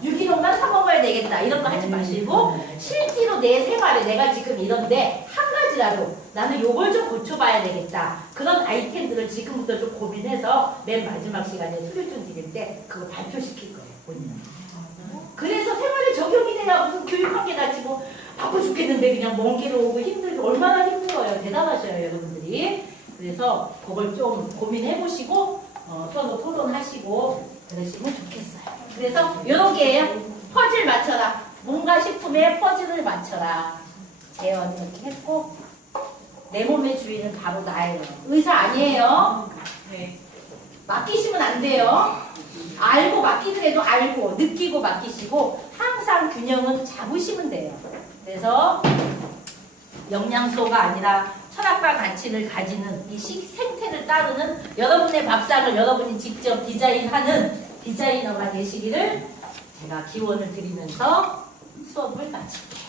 유기농만 사 먹어야 되겠다. 이런 거 하지 마시고 실제로 내 생활에 내가 지금 이런데 한 가지라도 나는 요걸 좀 고쳐봐야 되겠다. 그런 아이템들을 지금부터 좀 고민해서 맨 마지막 시간에 수료증 드릴 때 그거 발표시킬 거예요. 본인은. 그래서 생활에 적용이 돼야 무슨 교육한 게 다치고 바빠 죽겠는데 그냥 먼 길을 오고 힘들고 얼마나 힘들어요. 대단하셔요 여러분들이. 그래서 그걸 좀 고민해 보시고 서로 토론하시고 그러시면 좋겠어요. 그래서 이런 게예요. 퍼즐 맞춰라. 뭔가 식품에 퍼즐을 맞춰라. 재현 이렇게 했고 내 몸의 주인은 바로 나예요. 의사 아니에요. 네. 맡기시면 안 돼요. 알고 맡기더라도 알고 느끼고 맡기시고 항상 균형은 잡으시면 돼요. 그래서 영양소가 아니라 철학과 가치를 가지는 이 생태를 따르는 여러분의 밥상을 여러분이 직접 디자인하는 디자이너가 되시기를 제가 기원을 드리면서 수업을 마칠게요.